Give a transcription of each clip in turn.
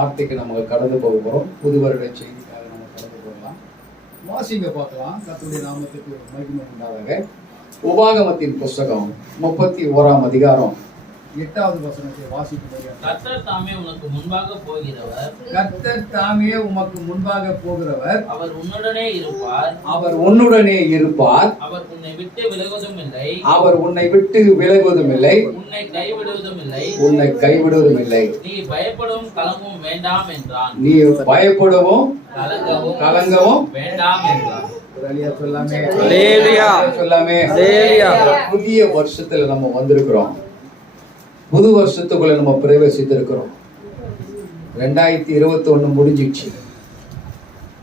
வார்த்தைக்கு நம்ம கடந்து போக போகிறோம். புது வருட செய்திக்காக நம்ம கடந்து போகலாம். வாசிங்க பார்க்கலாம். கர்த்தருடைய நாமத்துக்கு மகிமை உண்டாதாக. உபாகமத்தின் புஸ்தகம் 31ஆம் அதிகாரம் 8வது வசனத்தை வாசிக்கும்போது, கர்த்தர் தாமே உனக்கு முன்பாக போகிறவர், கர்த்தர் தாமே உமக்கு முன்பாக போகிறவர், அவர் உன்னுடனே இருப்பார், அவர் உன்னுடனே இருப்பார், அவர் உன்னை விட்டு விலகுவதும் இல்லை, அவர் உன்னை விட்டு விலகுவதும் இல்லை, உன்னை கைவிடுவதும் இல்லை, உன்னை கைவிடுவதும் இல்லை. நீ பயப்படவும் கலங்கவும் வேண்டாம் என்றான். நீ பயப்படவும் கலங்கவும் வேண்டாம் என்றான். சொல்லாமே. புதிய வருஷத்துல நம்ம வந்திருக்கிறோம். புது வருஷத்துக்குள்ள நம்ம பிரவேசித்திருக்கிறோம். 2021 முடிஞ்சிச்சு.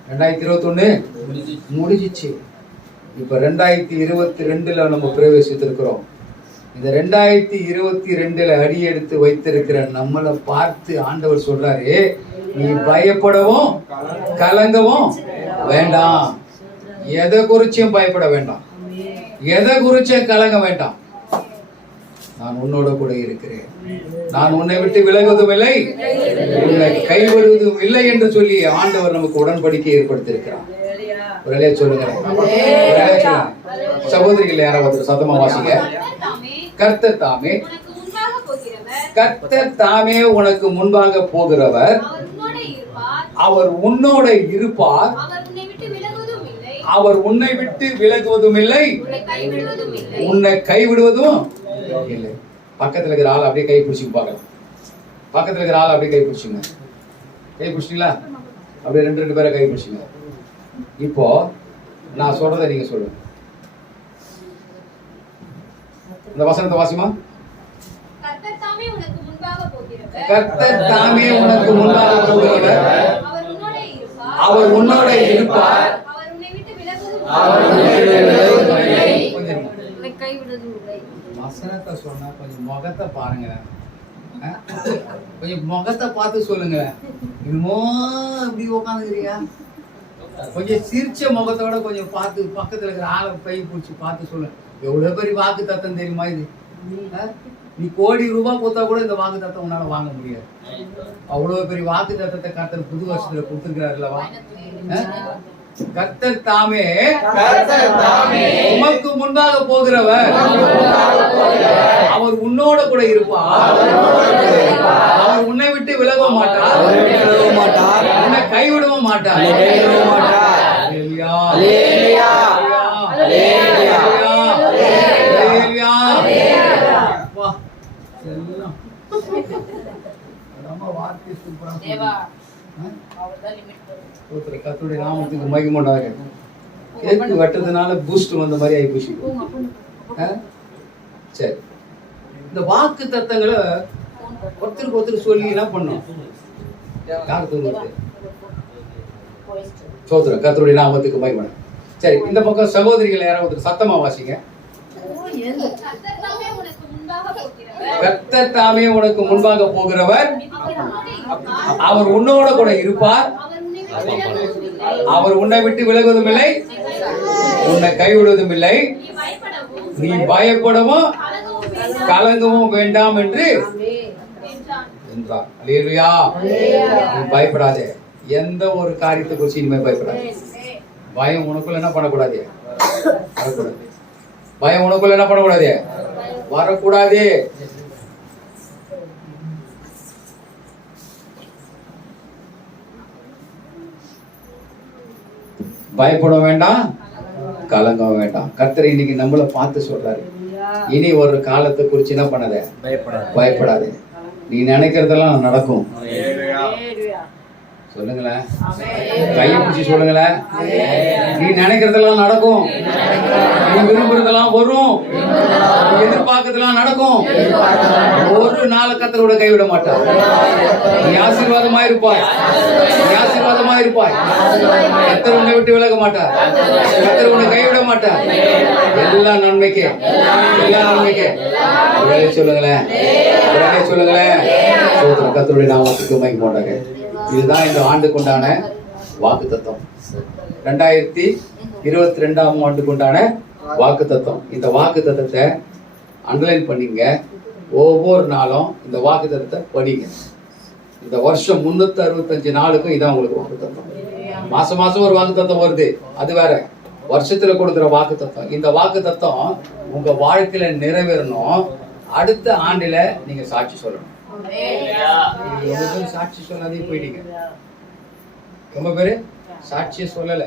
2021 முடிஞ்சிச்சு. இப்ப 2022ல நம்ம பிரவேசித்திருக்கிறோம். இந்த 2022ல அடி எடுத்து வைத்திருக்கிற நம்மளை பார்த்து ஆண்டவர் சொல்றாரு, நீ பயப்படவும் கலங்கவும் வேண்டாம். எதை குறிச்சும் பயப்பட வேண்டாம், எதை குறிச்சும் கலங்க வேண்டாம். நான் உன்னோட கூட இருக்கிறேன், நான் உன்னை விட்டு விலகுவதும் இல்லை, உன்னை கைவிடுவதும் இல்லை என்று சொல்லி ஆண்டவர் நமக்கு உடன்படிக்கை ஏற்படுத்தியிருக்கிறார். ஒரு சொல்லுங்க சகோதரிகள், யாராவது சத்தமா வாசிங்க. கர்த்தர் தாமே, கர்த்தர் தாமே உனக்கு முன்பாக போகிறவர், அவர் உன்னோட இருப்பார், அவர் உன்னை விட்டு விலகுவதும் இல்லை, உன்னை கைவிடுவதும் இல்லை. பக்கத்துல இருக்கிற ஆள் அப்படியே கை பிடிச்சி பார்க்கலாம். பக்கத்துல இருக்கிற ஆள் அப்படியே கை பிடிச்சுங்க. கை பிடிச்சிங்களா? அப்படியே ரெண்டு பேரை கை பிடிச்சிங்க. இப்போ நான் சொல்றதை நீங்க சொல்லுங்க. இந்த வசனத்தை வாசிமா. கர்த்தர் தாமே உனக்கு முன்பாக போகிறவர், அவர் உன்னோட இருப்பார், வசனத்தை சொன்னா கொஞ்சம் முகத்தை பாருங்க, கொஞ்சம் முகத்தை பார்த்து சொல்லுங்க. இன்னுமோ இப்படி உட்காந்துக்கிறியா? கொஞ்சம் சிரிச்ச முகத்தோட கொஞ்சம் பார்த்து பக்கத்துல இருக்கிற ஆளை கை பிடிச்சி பார்த்து சொல்லுங்க. எவ்வளவு பெரிய வாக்கு தத்தம் தெரியுமா இது? நீ கோடி ரூபாய் கொடுத்தா கூட இந்த வாக்கு தத்தம் உன்னால வாங்க முடியாது. அவ்வளவு பெரிய வாக்கு தத்தத்தை கர்த்தர் புது வருஷத்துல கொடுத்துருக்கிறாருல்லவா? கர்த்தர் தாமே உமக்கு முன்பாக போகிறவர், அவர் உன்னோட கூட இருப்பார், அவர் உன்னை விட்டு விலகவும் மாட்டார், உன்னை கைவிடவும் மாட்டார். வார்த்தை சூப்பரா. கர்த்தருடைய நாமத்துக்கு மகிமை உண்டாக. கேக்கு வெட்டதுனால பூஸ்ட் வந்த மாதிரி ஆகி போச்சு. சரி, இந்த வாக்கு தத்தங்களை ஒருத்தருக்கு ஒருத்தர் சொல்லி என்ன பண்ணோம்? யார் சொல்லுவது? சோதரர். கர்த்தருடைய நாமத்துக்கு மகிமை. சரி, இந்த பக்கம் சகோதரிகள் யாராவது சத்தமா வாசிங்க. கர்த்தர் தாமே உனக்கு முன்பாக போகிறவர், அவர் உன்னோட கூட இருப்பார், அவர் உன்னை விட்டு விலகுவதும் இல்லை, உன்னை கைவிடுவதும் இல்லை, நீ பயப்படவும் கலங்கவும் வேண்டாம் என்று என்றார். அல்லேலூயா. நீ பயப்படாதே. எந்த ஒரு காரியத்தை குறித்து இனிமே பயப்படாதே. பயம் உனக்குள்ள என்ன பண்ணக்கூடாது? வரக்கூடாது. பயம் உனக்குள்ள என்ன பண்ணக்கூடாது? வரக்கூடாது. பயப்பட வேண்டாம், கலங்க வேண்டாம். கர்த்தர் இன்னைக்கு நம்மள பார்த்து சொல்றாரு, இனி ஒரு காலத்தை குறிச்சு என்ன பண்ணாத? பயப்படாது. நீ நினைக்கிறதெல்லாம் நடக்கும். சொல்லுங்களேன், கையை பிடிச்சி சொல்லுங்களேன். நீ நினைக்கிறதெல்லாம் நடக்கும், நீ விரும்புறதெல்லாம் வரும், நீ எதிர்பார்க்கறதெல்லாம் நடக்கும். ஒரு நாள் கர்த்தரோட கைவிட மாட்டார். நீ ஆசீர்வாதமா இருப்பாய், நீ ஆசீர்வாதமா இருப்பாய். கர்த்தர் உன்னை விட்டு விலக மாட்டார், கர்த்தர் உன்னை கைவிட மாட்டார். எல்லாம் நன்மைக்கே, எல்லாம் நன்மைக்கே. சொல்லுங்களேன், சொல்லுங்களேன். கர்த்தருடைய நாமத்துக்கு மகிமை உண்டாக. இதுதான் இந்த ஆண்டுக்குண்டான வாக்கு தத்தம். 2022ஆம் ஆண்டுக்குண்டான வாக்கு தத்தம். இந்த வாக்கு தத்தத்தை அண்டர்லைன் பண்ணிங்க. ஒவ்வொரு நாளும் இந்த வாக்கு தத்தத்தை படிங்க. இந்த வருஷம் 365 நாளுக்கும் இதான் உங்களுக்கு வாக்குத்தத்தம். மாசம் மாசம் ஒரு வாக்குத்தத்தம் வருது, அது வேற. வருஷத்துல கொடுக்குற வாக்குத்தத்தம். இந்த வாக்குத்தத்தம் உங்க வாழ்க்கையில நிறைவேறணும். அடுத்த ஆண்டுல நீங்க சாட்சி சொல்லணும். சாட்சி சொல்லாதே போயிட்டீங்க. ரொம்ப பேரு சாட்சியை சொல்லல.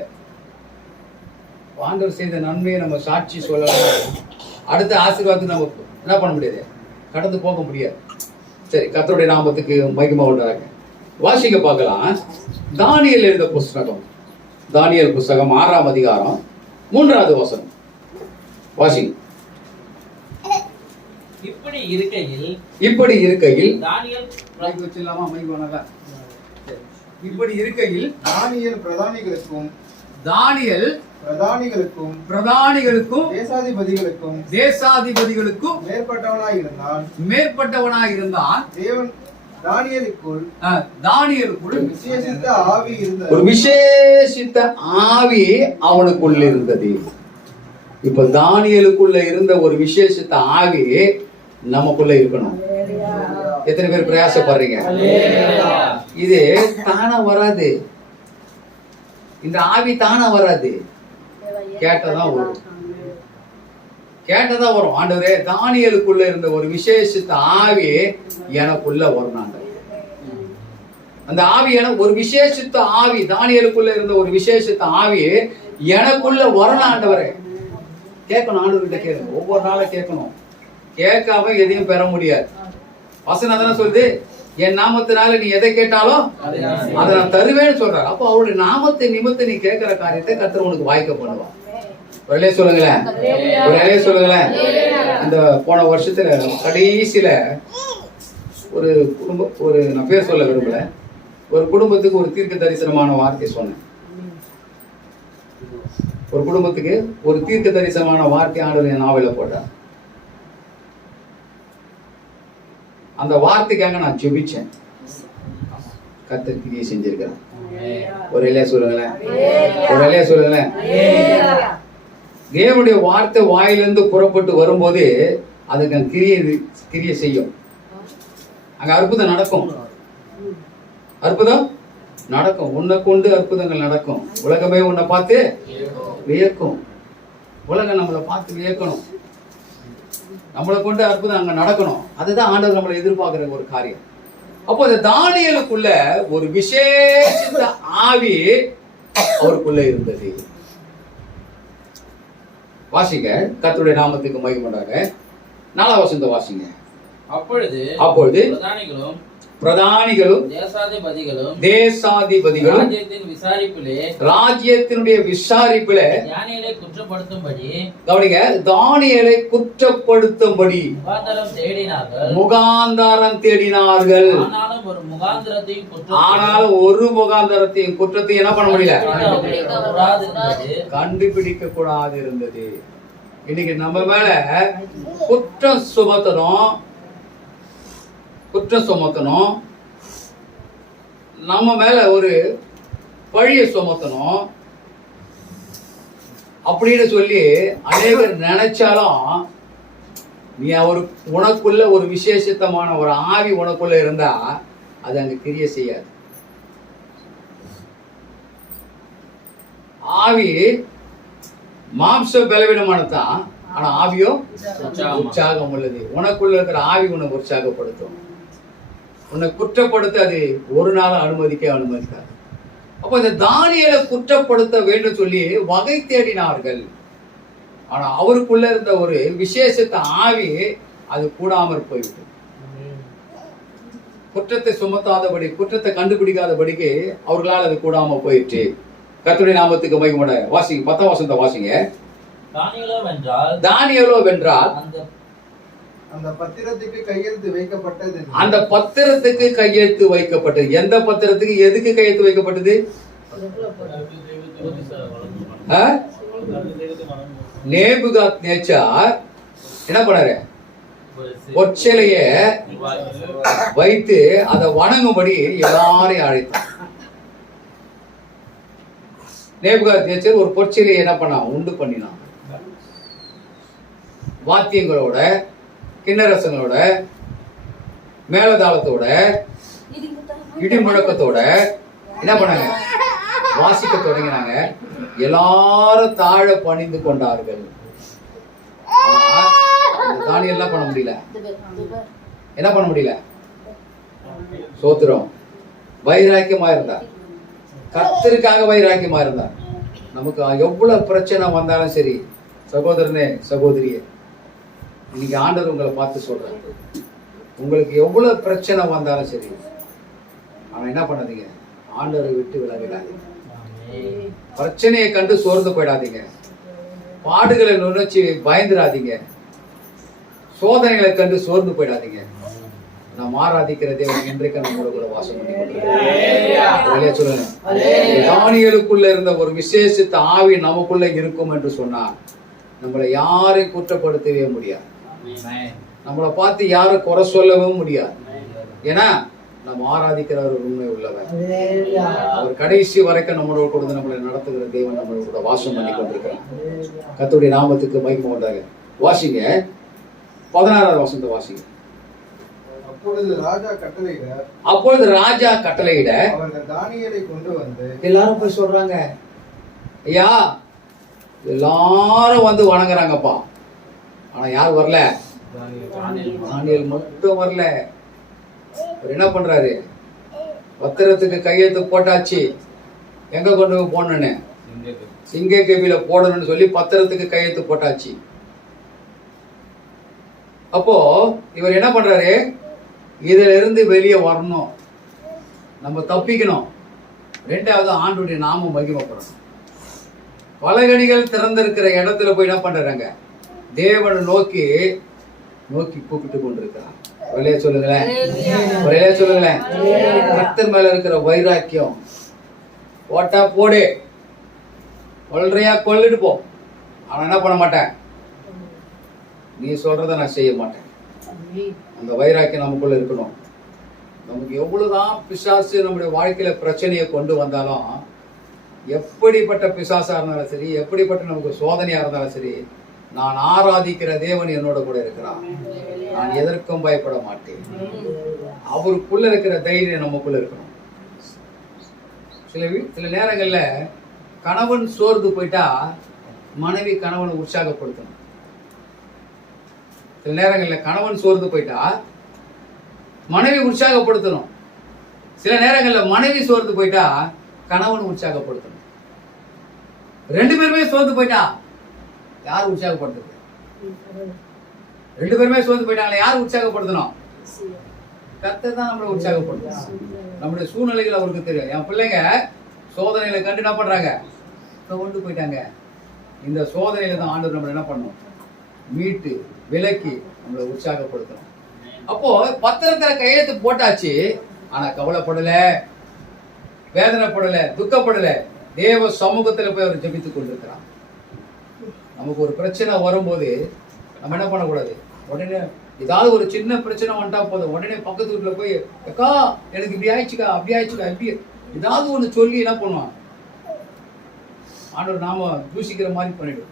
ஆண்டவர் செய்த நன்மையை நம்ம சாட்சி சொல்லலாம். அடுத்த ஆசீர்வாதத்துக்கு நம்ம என்ன பண்ண முடியாது, கடந்து போக முடியாது. சரி, கர்த்தருடைய நாமத்துக்கு மகிமை உண்டாக. வாசிக்க பார்க்கலாம். தானியேல் எழுத புஸ்தகம், தானியேல் புஸ்தகம் 6ஆம் அதிகாரம் 3வது வசனம் வாசிங்க. இப்படி இருக்கையில் தானியேல் வச்சிடலாமா? மைக் வேணாதா? இப்படி இருக்கையில் தானியேல் பிரதானிகளுக்கும் தேசாதிபதிகளுக்கும் மேற்பட்டவனாய் இருந்தான். தேவன் தானியேலுக்குள் ஒரு விசேஷித்த ஆவி அவனுக்குள்ள இருந்தது. இப்ப தானியேலுக்குள்ள இருந்த ஒரு விசேஷித்த ஆவி நமக்குள்ள இருக்கணும். எத்தனை பேர் பிரயாசப்படுறீங்க? இது தானா வராது. இந்த ஆவி தானா வராது, கேட்டதான் வரும். கேட்டதான் வரும். ஆண்டவரே, தானியேலுக்குள்ள இருந்த ஒரு விசேஷித்த ஆவி எனக்குள்ள வரும். அந்த ஆவி ஒரு விசேஷித்த ஆவி, தானியேலுக்குள்ள இருந்த ஒரு விசேஷித்த ஆவி எனக்குள்ள வரணும். ஆண்டவரே, கேட்கணும். ஆண்டவர்கிட்ட கேட்கணும். ஒவ்வொரு நாளும் கேட்கணும். கேட்காம எதையும் பெற முடியாது. வசனம் தானே சொல்லுது, என் நாமத்தினால நீ எதை கேட்டாலும் அதை நான் தருவேன்னு சொல்றாரு. அப்போ அவருடைய நாமத்தை நிமித்த நீ கேட்கிற காரியத்தை கர்த்தர் உனக்கு வாய்க்க பண்ணுவான். ஒரு சொல்லுங்களேன், ஒரு சொல்லுங்களேன். இந்த போன வருஷத்துல கடைசியில ஒரு குடும்பம், நான் பேர் சொல்ல விரும்பல, ஒரு குடும்பத்துக்கு ஒரு தீர்க்க தரிசனமான வார்த்தை சொன்னேன். ஒரு குடும்பத்துக்கு ஒரு தீர்க்க தரிசனமான வார்த்தை ஆண்டவர் என் நாவல போட்டார். அந்த வார்த்தைக்காக நான் ஜெபிச்சேன். கர்த்தர் கிரியை செஞ்சிருக்கிறேன். ஒரு இல்லையா சொல்லுங்களேன், ஒரு இல்லையா சொல்லுங்களேன். தேவனுடைய வார்த்தை வாயிலிருந்து புறப்பட்டு வரும்போது அதுக்கு கிரியை செய்யும். அங்க அற்புதம் நடக்கும். அற்புதம் நடக்கும். உன்னை கொண்டு அற்புதங்கள் நடக்கும். உலகமே உன்னை பார்த்து வியக்கும். உலகம் நம்மளை பார்த்து வியக்கணும். நம்மளை கொண்டு அற்புதம் அங்க நடக்கணும். அதுதான் ஆண்டவர் நம்மளை எதிர்பார்க்கிற ஒரு காரியம். அப்போ இந்த தானியேலுக்குள்ள ஒரு விசேஷ ஆவி அவருக்குள்ள இருந்தது. வாசிங்க, கர்த்தருடைய நாமத்துக்கு மகிமை உண்டாக. 4ஆம் வசனத்தை வாசிங்க. அப்பொழுது பிரதானிகளும் தேசாதிபதிகளும் ராஜ்யத்தினுடைய விசாரிப்பிலே கவனிங்க, தானியேலை குற்றப்படுத்தும்படி முகாந்தரம் தேடினார்கள். ஆனாலும் ஒரு முகாந்தரத்தையும் குற்றத்தையும் என்ன பண்ண முடியல, கண்டுபிடிக்க கூடாது இருந்தது. இன்னைக்கு நம்ம மேல குற்றம் சுமத்தணும், நம்ம மேல ஒரு பழிய சுமத்தணும் அப்படின்னு சொல்லி அநேகர் நினைச்சாலும், நீ உனக்குள்ள ஒரு விசேஷித்தமான ஒரு ஆவி உனக்குள்ள இருந்தா அது அங்க கிரியை செய்யாது. ஆவி மாம்ச பலவீனமானதான், ஆனா ஆவியோ உற்சாகம் உள்ளது. உனக்குள்ள இருக்கிற ஆவி உன்னை உற்சாகப்படுத்தும். உன்னை குற்றப்படுத்த அது ஒரு நாள் அனுமதிக்காது. அப்ப இந்த தானியேலை குற்றப்படுத்த வேண்டும் சொல்லி வகை தேடினார்கள். ஆனா அவருக்குள்ள இருந்த ஒரு விசேஷத்த ஆவி அது கூடாமற் போய்விட்டது. குற்றத்தை சுமத்தாதபடி, குற்றத்தை கண்டுபிடிக்காதபடிக்கு அவர்களால் அது கூடாம போயிடுச்சு. கர்த்தருடைய நாமத்துக்கு மகிமை. வாசிங்க, 10ஆம் வசனத்தை வாசிங்க. தானியேலோ வென்றால் அந்த பத்திரத்துக்கு கையெழுத்து வைக்கப்பட்டது. அந்த பத்திரத்துக்கு கையெழுத்து வைக்கப்பட்டது. எந்த பத்திரத்துக்கு, எதுக்கு கையெழுத்து வைக்கப்பட்டது? நேபுகாத்நேச்சார் என்ன பண்ணாரு? பொற்சிலைய வைத்து அதை வணங்கும்படி எல்லாரையும் அழைத்தார். நேபுகாத்நேச்சார் ஒரு பொற்சிலையை என்ன பண்ணான்? உண்டு பண்ணினான். வாத்தியங்களோட, கிண்ணரசங்களோட, மேலதாளத்தோட இடி முழக்கத்தோட என்ன பண்ணாங்க? வாசிக்க தொடங்கினாங்க. எல்லாரும் தாழ பணிந்து கொண்டார்கள். தானியல் எல்லாம் பண்ண முடியல. என்ன பண்ண முடியல? சோத்திரம். வைராக்கியமா இருந்தார். கர்த்தருக்காக வைராக்கியமா இருந்தார். நமக்கு எவ்வளவு பிரச்சனை வந்தாலும் சரி, சகோதரனே சகோதரியே, இன்னைக்கு ஆண்டவர் உங்களை பார்த்து சொல்றாரு, உங்களுக்கு எவ்வளவு பிரச்சனை வந்தாலும் சரி, ஆனா என்ன பண்ணாதீங்க, ஆண்டவரை விட்டு விலகிடாதீங்க. பிரச்சனையை கண்டு சோர்ந்து போயிடாதீங்க. பாடுகளை நுழைச்சி பயந்துடாதீங்க. சோதனைகளை கண்டு சோர்ந்து போயிடாதீங்க. நாம் ஆராதிக்கிற தேவன் இன்றைக்கு நம்மளோட கூட வாசம் பண்ணி சொல்லுங்க. தானியேலுக்குள்ள இருந்த ஒரு விசேஷித்த ஆவி நமக்குள்ள இருக்கும் என்று சொன்னா நம்மளை யாரையும் குற்றப்படுத்தவே முடியாது. நம்மளை பார்த்து யாரும் குறை சொல்லவும் முடியாது. ஏன்னா நம்ம ஆராதிக்கிறவர் உண்மை உள்ளவர். அவர் கடைசி வரைக்கும் நம்மளோட கூட நம்மளை நடத்துகிற தேவன் நம்மளோட கூட வாசம் பண்ணி கொண்டிருக்கிறார். கர்த்தருடைய நாமத்துக்கு மகிமை உண்டாக. வாசிங்க 16வது வசனத்தை வாசிங்க. அப்பொழுது ராஜா கட்டளையிட அவர்கள் தானியேலை கொண்டு வந்து எல்லாரும் போய் சொல்றாங்க, ஐயா எல்லாரும் வந்து வணங்குறாங்கப்பா, ஆனா யார் வரல? தானியேல் மட்டும் வரல. அவர் என்ன பண்றாரு? பத்திரத்துக்கு கையெழுத்து போட்டாச்சு, எங்க கொண்டு போய் போடணும்னு, சிங்க கேபில போடணும்னு சொல்லி பத்திரத்துக்கு கையெழுத்து போட்டாச்சு. அப்போ இவர் என்ன பண்றாரு? இதுல இருந்து வெளியே வரணும், நம்ம தப்பிக்கணும். ரெண்டாவது ஆண்டுடைய நாமம் மகிமைப்படணும். பலகணிகள் திறந்திருக்கிற இடத்துல போய் என்ன பண்றாங்க? தேவனை நோக்கி கூப்பிட்டு கொண்டிருக்கிறார். ஒரே சொல்லுங்களேன், ஒரே சொல்லுங்களேன். கர்த்தர் மேல இருக்கிற வைராக்கியம், போட்டா போடு, கொல்றியா கொல்லிட்டு போ, ஆனா என்ன பண்ண மாட்டேன், நீ சொல்றத நான் செய்ய மாட்டேன். அந்த வைராக்கியம் நமக்குள்ள இருக்கணும். நமக்கு எவ்வளவுதான் பிசாசு நம்முடைய வாழ்க்கையில பிரச்சனையை கொண்டு வந்தாலும், எப்படிப்பட்ட பிசாசா இருந்தாலும் சரி, எப்படிப்பட்ட நமக்கு சோதனையா இருந்தாலும் சரி, நான் ஆராதிக்கிற தேவன் என்னோட கூட இருக்கிறான், நான் எதற்கும் பயப்பட மாட்டேன். அவருக்குள்ள இருக்கிற தைரியம் நமக்குள்ள இருக்கணும். சில நேரங்கள்ல கணவன் சோர்ந்து போயிட்டா மனைவி கணவனை உற்சாகப்படுத்தணும். சில நேரங்களில் கணவன் சோர்ந்து போயிட்டா மனைவி உற்சாகப்படுத்தணும். சில நேரங்களில் மனைவி சோர்ந்து போயிட்டா கணவன் உற்சாகப்படுத்தணும். ரெண்டு பேருமே சோர்ந்து போயிட்டா யார் உற்சாகப்படுத்துறது? ரெண்டு பேருமே சோர்ந்து போயிட்டாங்களே, யார் உற்சாகப்படுத்தணும்? கர்த்தர் தான் நம்மளை உற்சாகப்படுத்தணும். நம்முடைய சூழ்நிலைகள் அவருக்கு தெரியும். என் பிள்ளைங்க சோதனைகளை கண்டு என்ன பண்றாங்க? கொண்டு போயிட்டாங்க. இந்த சோதனையில தான் ஆண்டவர் நம்ம என்ன பண்ணணும்? மீட்டு விலக்கி நம்மளை உற்சாகப்படுத்தணும். அப்போ பத்திரத்துல கையெழுத்து போட்டாச்சு, ஆனா கவலைப்படல, வேதனைப்படல, துக்கப்படல. தேவ சமூகத்துல போய் அவர் ஜெபித்துக் கொண்டிருக்கிறார். நமக்கு ஒரு பிரச்சனை வரும்போது நம்ம என்ன பண்ணக்கூடாது? உடனே ஏதாவது ஒரு சின்ன பிரச்சனை வந்துட்டா போதும், உடனே பக்கத்து வீட்டுல போய், அக்கா எனக்கு இப்படி ஆயிடுச்சுக்கா, அப்படி ஆயிடுச்சுக்கா, இப்படி ஏதாவது ஒண்ணு சொல்லி என்ன பண்ணுவான்? ஆண்டவர் நாம தூசிக்கிற மாதிரி பண்ணிடும்.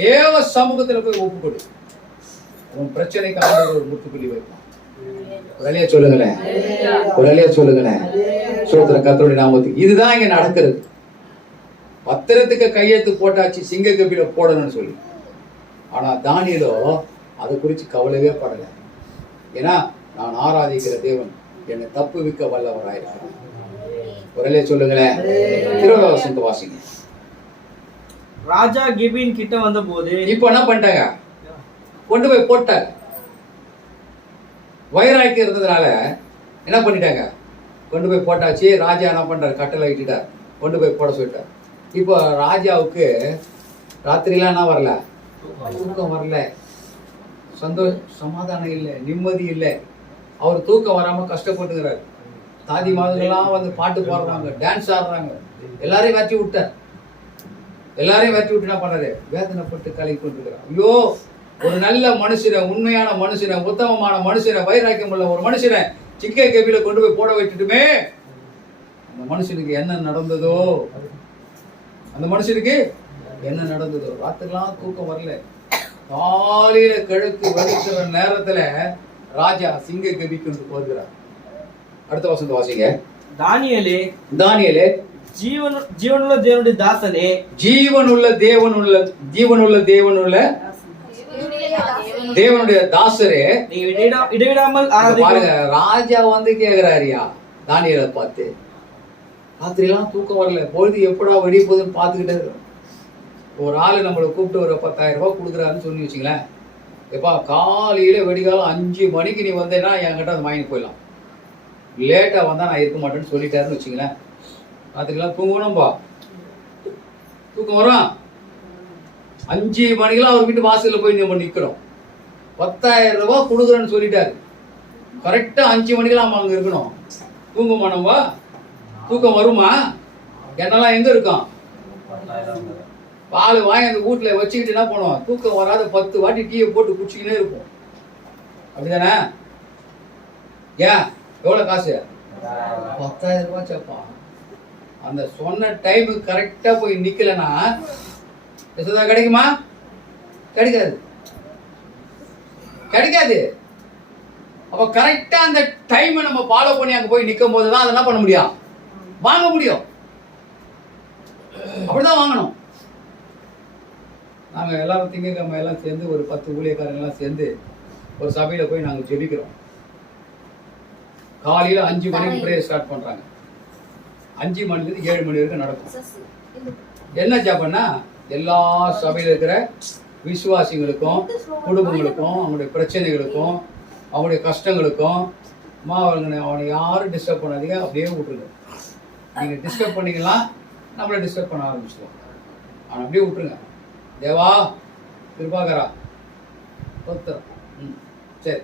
தேவ சமூகத்துல போய் ஒப்புக்கொடு, உன் பிரச்சனைக்கு ஆண்டவர் ஒரு முற்றுப்புள்ளி வைப்பான். உடனே சொல்லுங்களேன், உடனே சொல்லுங்களேன். சோத்திர கர்த்தருடைய நாமத்துக்கு. இதுதான் இங்க நடக்கிறது. பத்திரத்துக்கு கையெழுத்து போட்டாச்சு, சிங்க கபில போடணும்னு சொல்லி. ஆனா தானியேலோ அதை குறித்து கவலையே படல. ஏன்னா நான் ஆராதிக்கிற தேவன் என்னை தப்புவிக்க வல்லவராயிருக்கிறார். உடனே சொல்லுங்களேன். 20வது வசனத்தை வாசிங்க. ராஜா கிபின் கிட்ட வந்த போது இப்ப என்ன பண்ணிட்டாங்க? கொண்டு போய் போட்டாங்க. வைராக்கி இருந்ததுனால என்ன பண்ணிட்டாங்க? கொண்டு போய் போட்டாச்சு. ராஜா என்ன பண்றாரு? கட்டளை இட்டுட்டார், கொண்டு போய் போட சொல்லிட்டார். இப்போ ராஜாவுக்கு ராத்திரிலாம் என்ன வரல? தூக்கம் வரல, சமாதானம் இல்லை, நிம்மதி இல்லை. அவர் தூக்கம் வராம கஷ்டப்பட்டுக்கிறார். தாதி மாதங்கள்லாம் வந்து பாட்டு பாடுறாங்க, டான்ஸ் ஆடுறாங்க. எல்லாரையும் வச்சு விட்டார். எல்லாரையும் வச்சு விட்டு என்ன பண்ணாரு? வேதனைப்பட்டு கலக்கி கொண்டிருக்கிறார். ஐயோ, ஒரு நல்ல மனுஷனை, உண்மையான மனுஷனை, உத்தமமான மனுஷனை, வைராக்கியம் உள்ள ஒரு மனுஷனை சிக்க கேபில கொண்டு போய் போட வைட்டுட்டுமே, அந்த மனுஷனுக்கு என்ன நடந்ததோ, அந்த மனுஷனுக்கு என்ன நடந்ததோ. ராத்திரிலாம் தூக்கம் வரல. காலையில கிழக்கு வருகிற நேரத்துல ராஜா சிங்க கபிக்கு போகிறார். அடுத்த வசனத்தை வாசிங்க. தானியேலே, தானியேலே, ஜீவனுள்ள தேவனுடைய தாசனே, ஜீவனுள்ள தேவனுடைய தாசரே, நீங்க இடைவிடாமல் பாருங்க. ராஜா வந்து கேக்குறாரியா தானியேலை பார்த்து, ராத்திரிலாம் தூக்கம் வரல, பொழுது எப்படா வெடிய போகுதுன்னு பார்த்துக்கிட்டே இருக்கோம். ஒரு ஆளு நம்மளை கூப்பிட்டு ஒரு 10,000 ரூபாய் கொடுக்குறாருன்னு சொல்லி வச்சுங்களேன். எப்பா காலையில வெடிகாலம் 5 மணிக்கு நீ வந்தேன்னா என்கிட்ட அது வாங்கிட்டு போயிடலாம், லேட்டா வந்தா நான் இருக்க மாட்டேன்னு சொல்லிட்டாருன்னு வச்சுங்களேன். ராத்திரிலாம் தூங்கணும்பா, தூக்கம் வரும். 5 மணிக்கெல்லாம் அவர் வீட்டு வாசல்ல போய் நம்ம நிக்கிறோம். 10,000 ரூபாய் கொடுக்குறேன்னு சொல்லிட்டாரு. கரெக்டா 5 மணிக்கெல்லாம் நம்ம அங்க இருக்கணும். தூங்குமா நம்ம? தூக்கம் வருமா? என்னெல்லாம் எங்க இருக்கும்? பால் வாங்கி அந்த வீட்டுல வச்சுக்கிட்டு என்ன பண்ணுவோம்? தூக்கம் வராத 10 வாட்டி டீயை போட்டு குடிச்சிக்கினே இருப்போம். அப்படிதானே? ஏன் எவ்வளவு காசு? 10,000 ரூபாய் சேப்பா. அந்த சொன்ன டைமுக்கு கரெக்டா போய் நிக்கலன்னா கிடைக்குமா? கிடைக்காது, கிடைக்காது. அப்ப கரெக்டா அந்த டைமை நம்ம ஃபாலோ பண்ணி அங்க போய் நிக்கும் போதுதான் அதை என்ன பண்ண முடியும்? வாங்க முடியும். அப்படிதான் வாங்கணும். நாங்க எல்லாரும் திங்கக்கிழமை எல்லாம் சேர்ந்து ஒரு 10 ஊழியக்காரங்க எல்லாம் சேர்ந்து ஒரு சபையில போய் நாங்க ஜெபிக்கிறோம். காலையில 5 மணிக்கு பிரேயர் ஸ்டார்ட் பண்றாங்க. 5 மணிலிருந்து 7 மணி வரைக்கும் நடக்கும். என்ன ஜெபம்னா எல்லா சபையில இருக்கிற விசுவாசிகளுக்கும் குடும்பங்களுக்கும் அவங்களுடைய பிரச்சனைகளுக்கும் அவங்களுடைய கஷ்டங்களுக்கும் அவனை யாரும் டிஸ்டர்ப் பண்ணாதீங்க, அப்படியே விட்டுருங்க. நீங்க டிஸ்டர்ப் பண்ணீங்கன்னா நம்மளை டிஸ்டர்ப் பண்ண ஆரம்பிச்சிடுவோம். அவனை அப்படியே விட்டுருங்க. தேவா கிருபாகரா சரி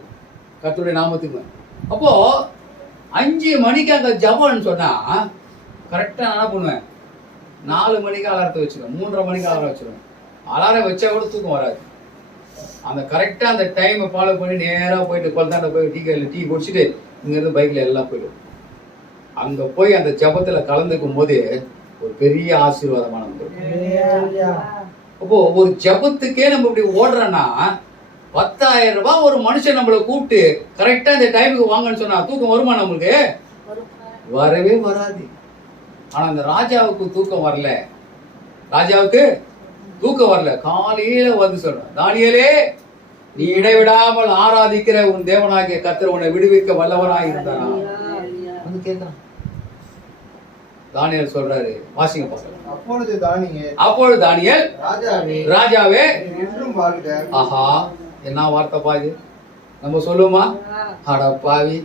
கர்த்தருடைய நாமத்துக்கு. அப்போ 5 மணிக்கு அந்த ஜபம்னு சொன்னா கரெக்டா என்ன பண்ணுவேன்? 4 மணிக்கு அலாரத்தை வச்சிருவேன், 3:30 மணிக்கு அலாரம் வச்சிருவேன். அலாரம் வச்சா கூட தூக்கம் வராது. அந்த கரெக்டா அந்த டைமை ஃபாலோ பண்ணி நேரா போயிட்டு கொல்தாண்ட போய் டீ குடிச்சிட்டு இங்க இருந்து பைக்ல எல்லாம் போயிடுவோம். அங்க போய் அந்த ஜபத்துல கலந்துக்கும் போது ஒரு பெரிய ஆசீர்வாதமான அப்போ ஒரு ஜபத்துக்கே நம்ம இப்படி ஓடுறோம்னா 10,000 ரூபாய் ஒரு மனுஷன் நம்மளை கூப்பிட்டு கரெக்டா இந்த டைமுக்கு வாங்கன்னு சொன்னா தூக்கம் வருமா? நம்மளுக்கு வரவே வராது. ஆனா அந்த ராஜாவுக்கு தூக்கம் வரல. ராஜாவுக்கு தூக்கம் வரல. காலையில வந்து சொல்றான், தானியேலே, நீ இடைவிடாமல் ஆராதிக்கிற உன் தேவனாகிய கர்த்தர் உன்னை விடுவிக்க வல்லவராய் இருந்தாரா வந்து கேட்கிறான். தானியேல் சொல்றாரு, வாசிங்க பார்க்கலாம். அப்பொழுது தானியேல், ராஜாவே என்றும் வாழ்க. ஆஹா, என்ன வார்த்தை பாது நம்ம சொல்லுமா? அட பாவி,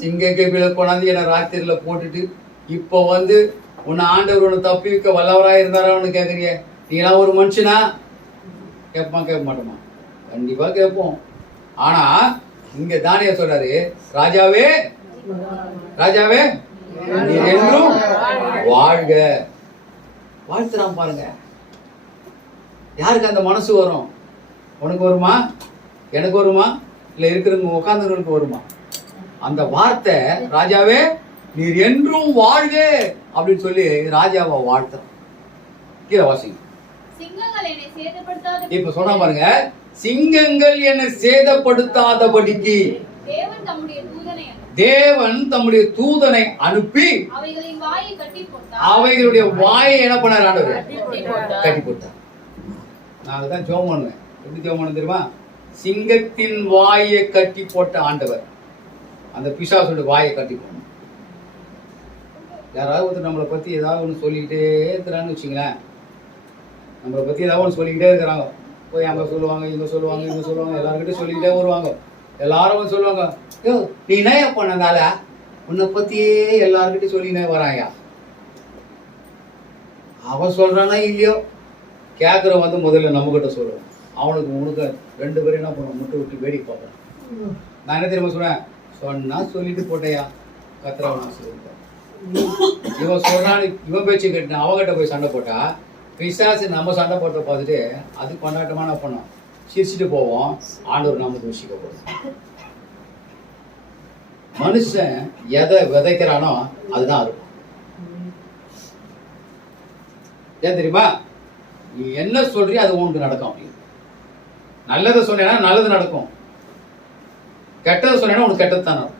சிங்க கேபில கொண்டாந்து என்ன ராத்திரில போட்டுட்டு இப்போ வந்து உன்னை ஆண்டவர் உன்னை தப்பி வைக்க வல்லவராய் இருந்தாரான்னு கேட்குறிய. நீலாம் ஒரு மனுஷனா? கேட்போமா கேட்க மாட்டோமா? கண்டிப்பா கேட்போம். ஆனா இங்க தானியேல் சொல்றாரு, ராஜாவே ராஜாவே நீ என்றும் வாழ்க. வாழ்த்துறான் பாருங்க. யாருக்கு அந்த மனசு வரும்? உனக்கு வருமா? எனக்கு வருமா? இல்ல இருக்கிறவங்க உட்கார்ந்தவங்களுக்கு வருமா? அந்த வார்த்தை ராஜாவே நீர் என்றும் வாழ்க அப்படின்னு சொல்லி ராஜாவை வாழ்த்துறான். கீழே வாசிங்க. இப்ப சொன்னா பாருங்க, சிங்கங்கள் என்னை சேதப்படுத்தாதபடிக்கு தேவன் தம்முடைய தூதனை அனுப்பி அவைகளுடைய வாயை என்ன பண்ணார்? ஆண்டவர் கட்டி போட்டார். நான் தான் ஜெபம் பண்ணுவேன். எப்படி ஜெபம் பண்ண தெரியுமா? சிங்கத்தின் வாயை கட்டி போட்ட ஆண்டவர் அந்த பிசாசுடைய வாயை கட்டி போடணும். யாராவது ஒருத்தர் நம்மளை பத்தி ஏதாவது ஒன்று சொல்லிக்கிட்டே இருக்கிறான்னு வச்சுங்களேன். நம்மளை பத்தி ஏதாவது ஒன்று சொல்லிக்கிட்டே இருக்கிறாங்க. போய் அங்க சொல்லுவாங்க, இங்க சொல்லுவாங்க, இங்க சொல்லுவாங்க, எல்லாருக்கிட்டையும் சொல்லிக்கிட்டே வருவாங்க. எல்லாரும் சொல்லுவாங்க, யோ நீ என்ன பண்ணதால உன்னை பத்தியே எல்லாருக்கிட்டையும் சொல்லினே வராயா. அவன் சொல்றானா இல்லையோ, கேட்குற வந்து முதல்ல நம்ம கிட்ட சொல்லுவான். அவனுக்கு உனக்கு 2 பேரும் என்ன பண்ணுவோம்? முட்டை விட்டு வேடிக்கை பார்ப்பேன். நான் என்ன தெரியுமா சொல்றேன்? சொன்னா சொல்லிட்டு போட்டையா, கத்திரவனா சொல்லிட்டேன். இவன் சொல்றான்னு இவன் பேச்சு கேட்டு அவங்ககிட்ட போய் சண்டை போட்டா பிசாசு நம்ம சண்டை போட்ட பார்த்துட்டு அது கொண்டாட்டமான பண்ணோம், சிரிச்சுட்டு போவோம். ஆண்டவர் நாம தூஷிக்க போறோம். மனுஷன் எதை விதைக்கிறானோ அதுதான் இருக்கும். ஏன் தெரியுமா? நீ என்ன சொல்றியோ அது உனக்கு நடக்கும். அப்படின்னு நல்லதை சொன்னா நல்லது நடக்கும், கெட்டதை சொன்னா உனக்கு கெட்டது தான் நடக்கும்.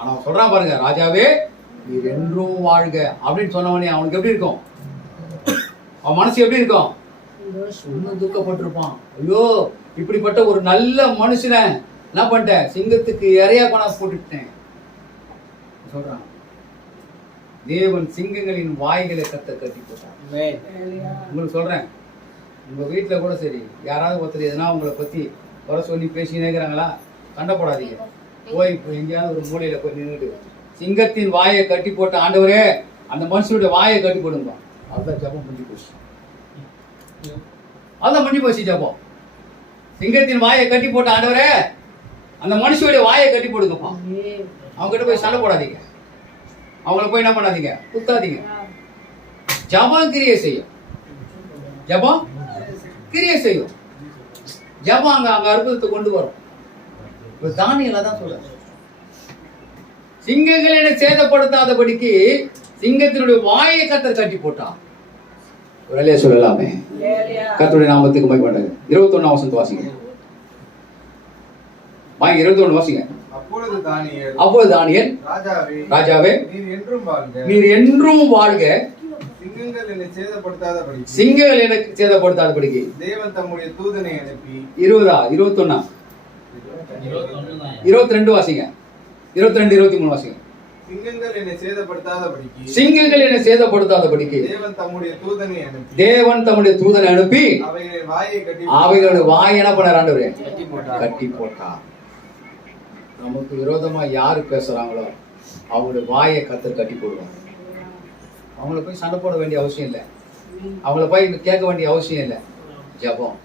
ஆனா அவன் சொல்றான் பாருங்க, ராஜாவே நீர் என்றும் வாழ்க அப்படின்னு சொன்னவனே அவனுக்கு எப்படி இருக்கும்? அவன் மனசு எப்படி இருக்கும்? இன்னும் துக்கப்பட்டிருப்பான். ஐயோ, இப்படிப்பட்ட ஒரு நல்ல மனுஷனை என்ன பண்ணிட்டேன், சிங்கத்துக்கு இறையா கொண்டா போட்டுட்டேன் சொல்றான். தேவன் சிங்கங்களின் வாய்களை கட்டி போட்டான். உங்களுக்கு சொல்றேன், உங்க வீட்டுல கூட சரி, யாராவது ஒருத்தர் எதுனா உங்களை பத்தி குறை சொல்லி பேசினே இருக்கிறாங்களா, சண்டை போடாதீங்க. போய் இப்போ எங்கேயாவது ஒரு மூலையில போய் நின்றுட்டு சிங்கத்தின் வாயை கட்டி போட்ட ஆண்டவரே அந்த மனுஷனுடைய வாயை கட்டி போடுங்க. அதுதான் ஜபம் பண்ணி போச்சு. அதுதான் பண்ணி போச்சு ஜபம். சிங்கத்தின் வாயை கட்டி போட்ட ஆண்டவரே அந்த மனுஷனுடைய வாயை கட்டி போடுங்கப்பா. அவங்க கிட்ட போய் சண்டை போடாதீங்க, அவங்கள போய் என்ன பண்ணாதீங்க, குத்தாதீங்க. ஜபம் கிரியை செய்யும். ஜபம் கிரியை செய்யும். ஜபம் அங்க அற்புதத்தை கொண்டு வரும். தானியேல் தான் சொல்ற, சிங்கங்களை சேதப்படுத்தாதபடிக்கு சிங்கத்தினுடைய வாயை கர்த்தர் கட்டி போட்டான். ஒரு அலையா சொல்லலாமே. கர்த்தருடைய நாமத்துக்கு மகிமை. 21 வசனத்தை வாசிங்க. 21 வாசிங்க. அப்பொழுது தானியேல், ராஜாவே நீர் என்றும் வாழ்க, சிங்கங்கள் என்னை சேதப்படுத்தாதபடிக்கு தேவன் தம்முடைய தூதனை அனுப்பி 21 22 வாசிங்க. 22 23 வாசிங்க. சிங்கங்கள் என்னை சேதப்படுத்தாதபடிக்கு தேவன் தம்முடைய தூதனை அனுப்பி அவைகளுடைய வாயை என்ன பண்ணார் ஆண்டவரே, கட்டி போட்டார். நமக்கு விரோதமா யாரு பேசுறாங்களோ அவங்களுடைய வாயை கர்த்தர் கட்டி போடுவாங்க. அவங்கள போய் சண்டை போட வேண்டிய அவசியம் இல்லை, அவங்கள போய் கேட்க வேண்டிய அவசியம் இல்லை. ஜபம்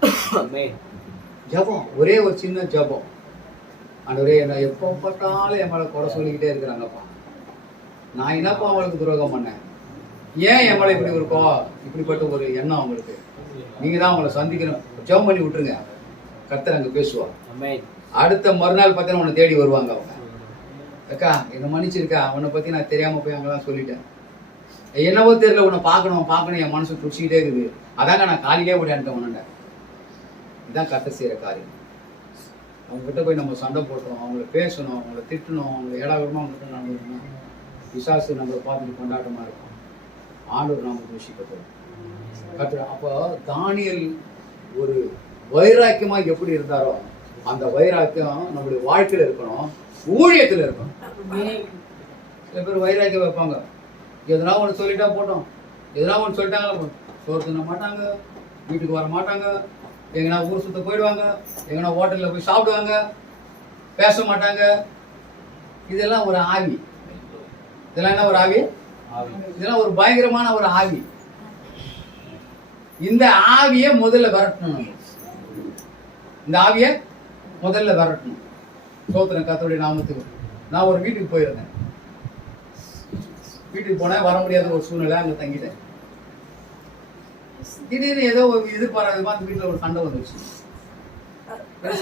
ஜபம், ஒரே ஒரு சின்ன ஜபம். ஆண்டவரே, என்ன எப்போ பார்த்தாலும் என் மேல குறை சொல்லிக்கிட்டே இருக்கிறாங்கப்பா, நான் என்னப்பா அவங்களுக்கு துரோகம் பண்ணேன், ஏன் என் மேல இப்படி இருக்கோம், இப்படிப்பட்ட ஒரு எண்ணம் அவங்களுக்கு. நீங்க தான் அவங்கள சந்திக்கணும். ஜபம் பண்ணி விட்டுருங்க, கர்த்தர் அங்க பேசுவார். அடுத்த மறுநாள் பார்த்தீங்கன்னா உன்னை தேடி வருவாங்க. அவங்க, அக்கா என்னை மன்னிச்சிருக்கா, உன்னை பத்தி நான் தெரியாம போய் அங்கெல்லாம் சொல்லிட்டேன், என்னவோ தெரியல, உன்னை பார்க்கணும் என் மனசு துடிச்சிக்கிட்டே இருக்குது, அதாங்க நான் காலையிலே ஓடியான்ட்டேன் உன்ன. இதுதான் கர்த்தர் செய்யற காரியம். அவங்க கிட்ட போய் நம்ம சண்டை போட்டோம், அவங்கள பேசணும், அவங்கள திட்டணும், அவங்கள ஏடாவிடமா அவங்ககிட்ட நடந்துக்கணும். பிசாசு நம்மளை பார்த்துட்டு கொண்டாட்டமா இருக்கும். ஆண்டவர் நாம தூஷிக்கப்படும் கர்த்தர். அப்போ தானியேல் ஒரு வைராக்கியமா எப்படி இருந்தாரோ அந்த வைராக்கியம் நம்மளுடைய வாழ்க்கையில இருக்கணும், ஊழியத்துல இருக்கணும். சில பேர் வைராக்கியம் வைப்பாங்க, எதனா ஒன்று சொல்லிட்டா போட்டோம், எதனா ஒன்று சொல்லிட்டாங்களா சோறு தின்ன மாட்டாங்க, வீட்டுக்கு வர மாட்டாங்க, எங்கன்னா ஊர் சுத்த போயிடுவாங்க, எங்கன்னா ஹோட்டலில் போய் சாப்பிடுவாங்க, பேச மாட்டாங்க. இதெல்லாம் ஒரு ஆவி. இதெல்லாம் என்ன ஒரு ஆவி? இதெல்லாம் ஒரு பயங்கரமான ஒரு ஆவி. இந்த ஆவியை முதல்ல விரட்டணும். இந்த ஆவியை முதல்ல விரட்டணும். சோத்திரம் கர்த்தருடைய நாமத்துக்கு. நான் ஒரு வீட்டுக்கு போயிருந்தேன். வீட்டுக்கு போனேன், வர முடியாத ஒரு சூழ்நிலை, அங்கே தங்கிட்டேன். திடீர்னு ஏதோ எதிர்பாராத அந்த வீட்டில் ஒரு சண்டை வந்துருச்சு.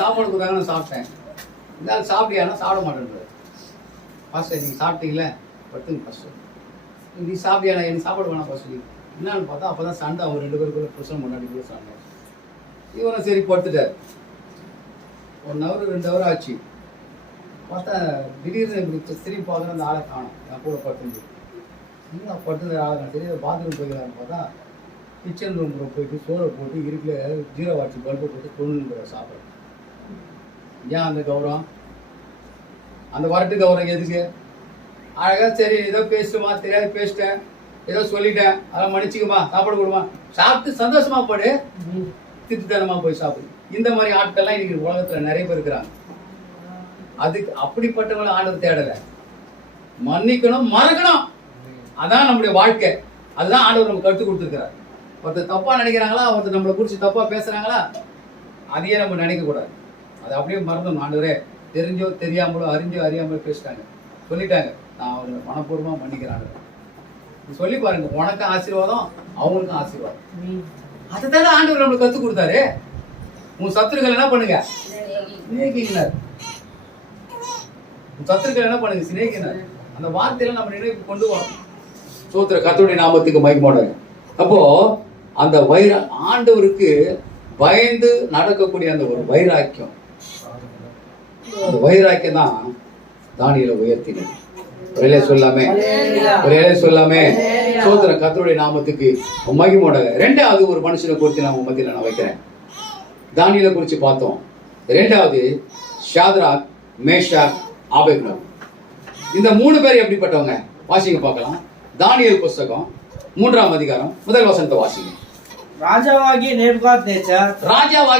சாப்பாடு கொடுத்தாங்க, நான் சாப்பிட்டேன். இருந்தாலும் சாப்பிட்டியானா சாப்பிட மாட்டேன்றாரு. ஃபர்ஸ்ட் நீங்கள் சாப்பிட்டீங்களே படுத்துங்க, ஃபர்ஸ்ட் நீ சாப்பிட்டியானா எனக்கு சாப்பாடு வேணாம் ஃபர்ஸ்ட். என்னன்னு பார்த்தா அப்போ தான் சண்டை, அவங்க 2 பேருக்குள்ள புருஷன் முன்னாடி கூட சண்டை. இவனை சரி படுத்துட்டார். 1 hour 2 hour ஆச்சு. பார்த்தா திடீர்னு இப்படி திரும்பி பார்க்குற அந்த ஆளை காணும். என் கூட படுத்துங்க, இன்னும் படுத்துக்கிற ஆளை காணும். சரி பாத்ரூம் போய்க்கலான்னு பார்த்தா கிச்சன் ரூம் போயிட்டு சோறை போட்டு இருக்கிற 0 வாட்சி பல்பை போட்டு கொண்டு சாப்பிட்றேன். ஏன் அந்த கௌரவம், அந்த வரட்டு கௌரவம் எதுக்கு? அழகா சரி ஏதோ பேசுமா, தெரியாது பேசிட்டேன், ஏதோ சொல்லிட்டேன், அதெல்லாம் மன்னிச்சுக்குமா, சாப்பாடு கொடுமா, சாப்பிட்டு சந்தோஷமா போடு, திட்டுத்தனமா போய் சாப்பிடு. இந்த மாதிரி ஆட்கள்லாம் இன்னைக்கு உலகத்துல நிறைய பேர் இருக்கிறாங்க. அதுக்கு அப்படிப்பட்டவங்களை ஆண்டவர் தேடலை. மன்னிக்கணும், மறக்கணும், அதான் நம்முடைய வாழ்க்கை. அதுதான் ஆண்டவர் நமக்கு கற்றுக் கொடுத்துருக்கிறார். ஒருத்தர் தப்பா நினைக்கிறாங்களா, ஒருத்தர் நம்மளை குறித்து தப்பா பேசுறாங்களா, அதையே நம்ம நினைக்க கூடாது. அதை அப்படியே மறந்தோம். ஆண்டவரே தெரிஞ்சோ தெரியாமலோ அறிஞ்சோ அறியாமலோ பேசிட்டாங்க, சொல்லிட்டாங்க, நான் அவங்களை மனப்பூர்வமாக மன்னிக்கிறாங்க. சொல்லி பாருங்க, உனக்கும் ஆசீர்வாதம், அவங்களுக்கும் ஆசீர்வாதம். அதுதானே ஆண்டவர் நம்மளுக்கு கற்றுக் கொடுத்தாரு. உன் சத்துருக்கள் என்ன பண்ணுங்க, சிநேகினார். உன் சத்துருக்கள் என்ன பண்ணுங்க, சிநேகினார். அந்த வார்த்தையில நம்ம நினைவுக்கு கொண்டு வரணும். சோத்திர கர்த்தருடைய நாமத்துக்கு மகிமை. அப்போ அந்த ஆண்டவருக்கு பயந்து நடக்கக்கூடிய அந்த ஒரு வைராக்கியம், அந்த வைராக்கியம் தான் தானியேலை உயர்த்தினது. ஒரே சொல்லாமே, ஒரே சொல்லாமே. சோத்திர கர்த்தருடைய நாமத்துக்கு மகிமையோட. ரெண்டாவது ஒரு மனுஷனை குறித்து நான் மத்தியில நான் வைக்கிறேன். தானியேலை குறித்து பார்த்தோம். ரெண்டாவது ஷாத்ராக், மேஷாக், ஆபேத்நேகோ. இந்த 3 பேர் எப்படிப்பட்டவங்க வாசிங்க பார்க்கலாம். தானியேல் புஸ்தகம் 3ஆம் அதிகாரம் 1 வசனத்தை வாசிங்க. ராஜாவாகிய நேபுகாத்நேச்சர் 60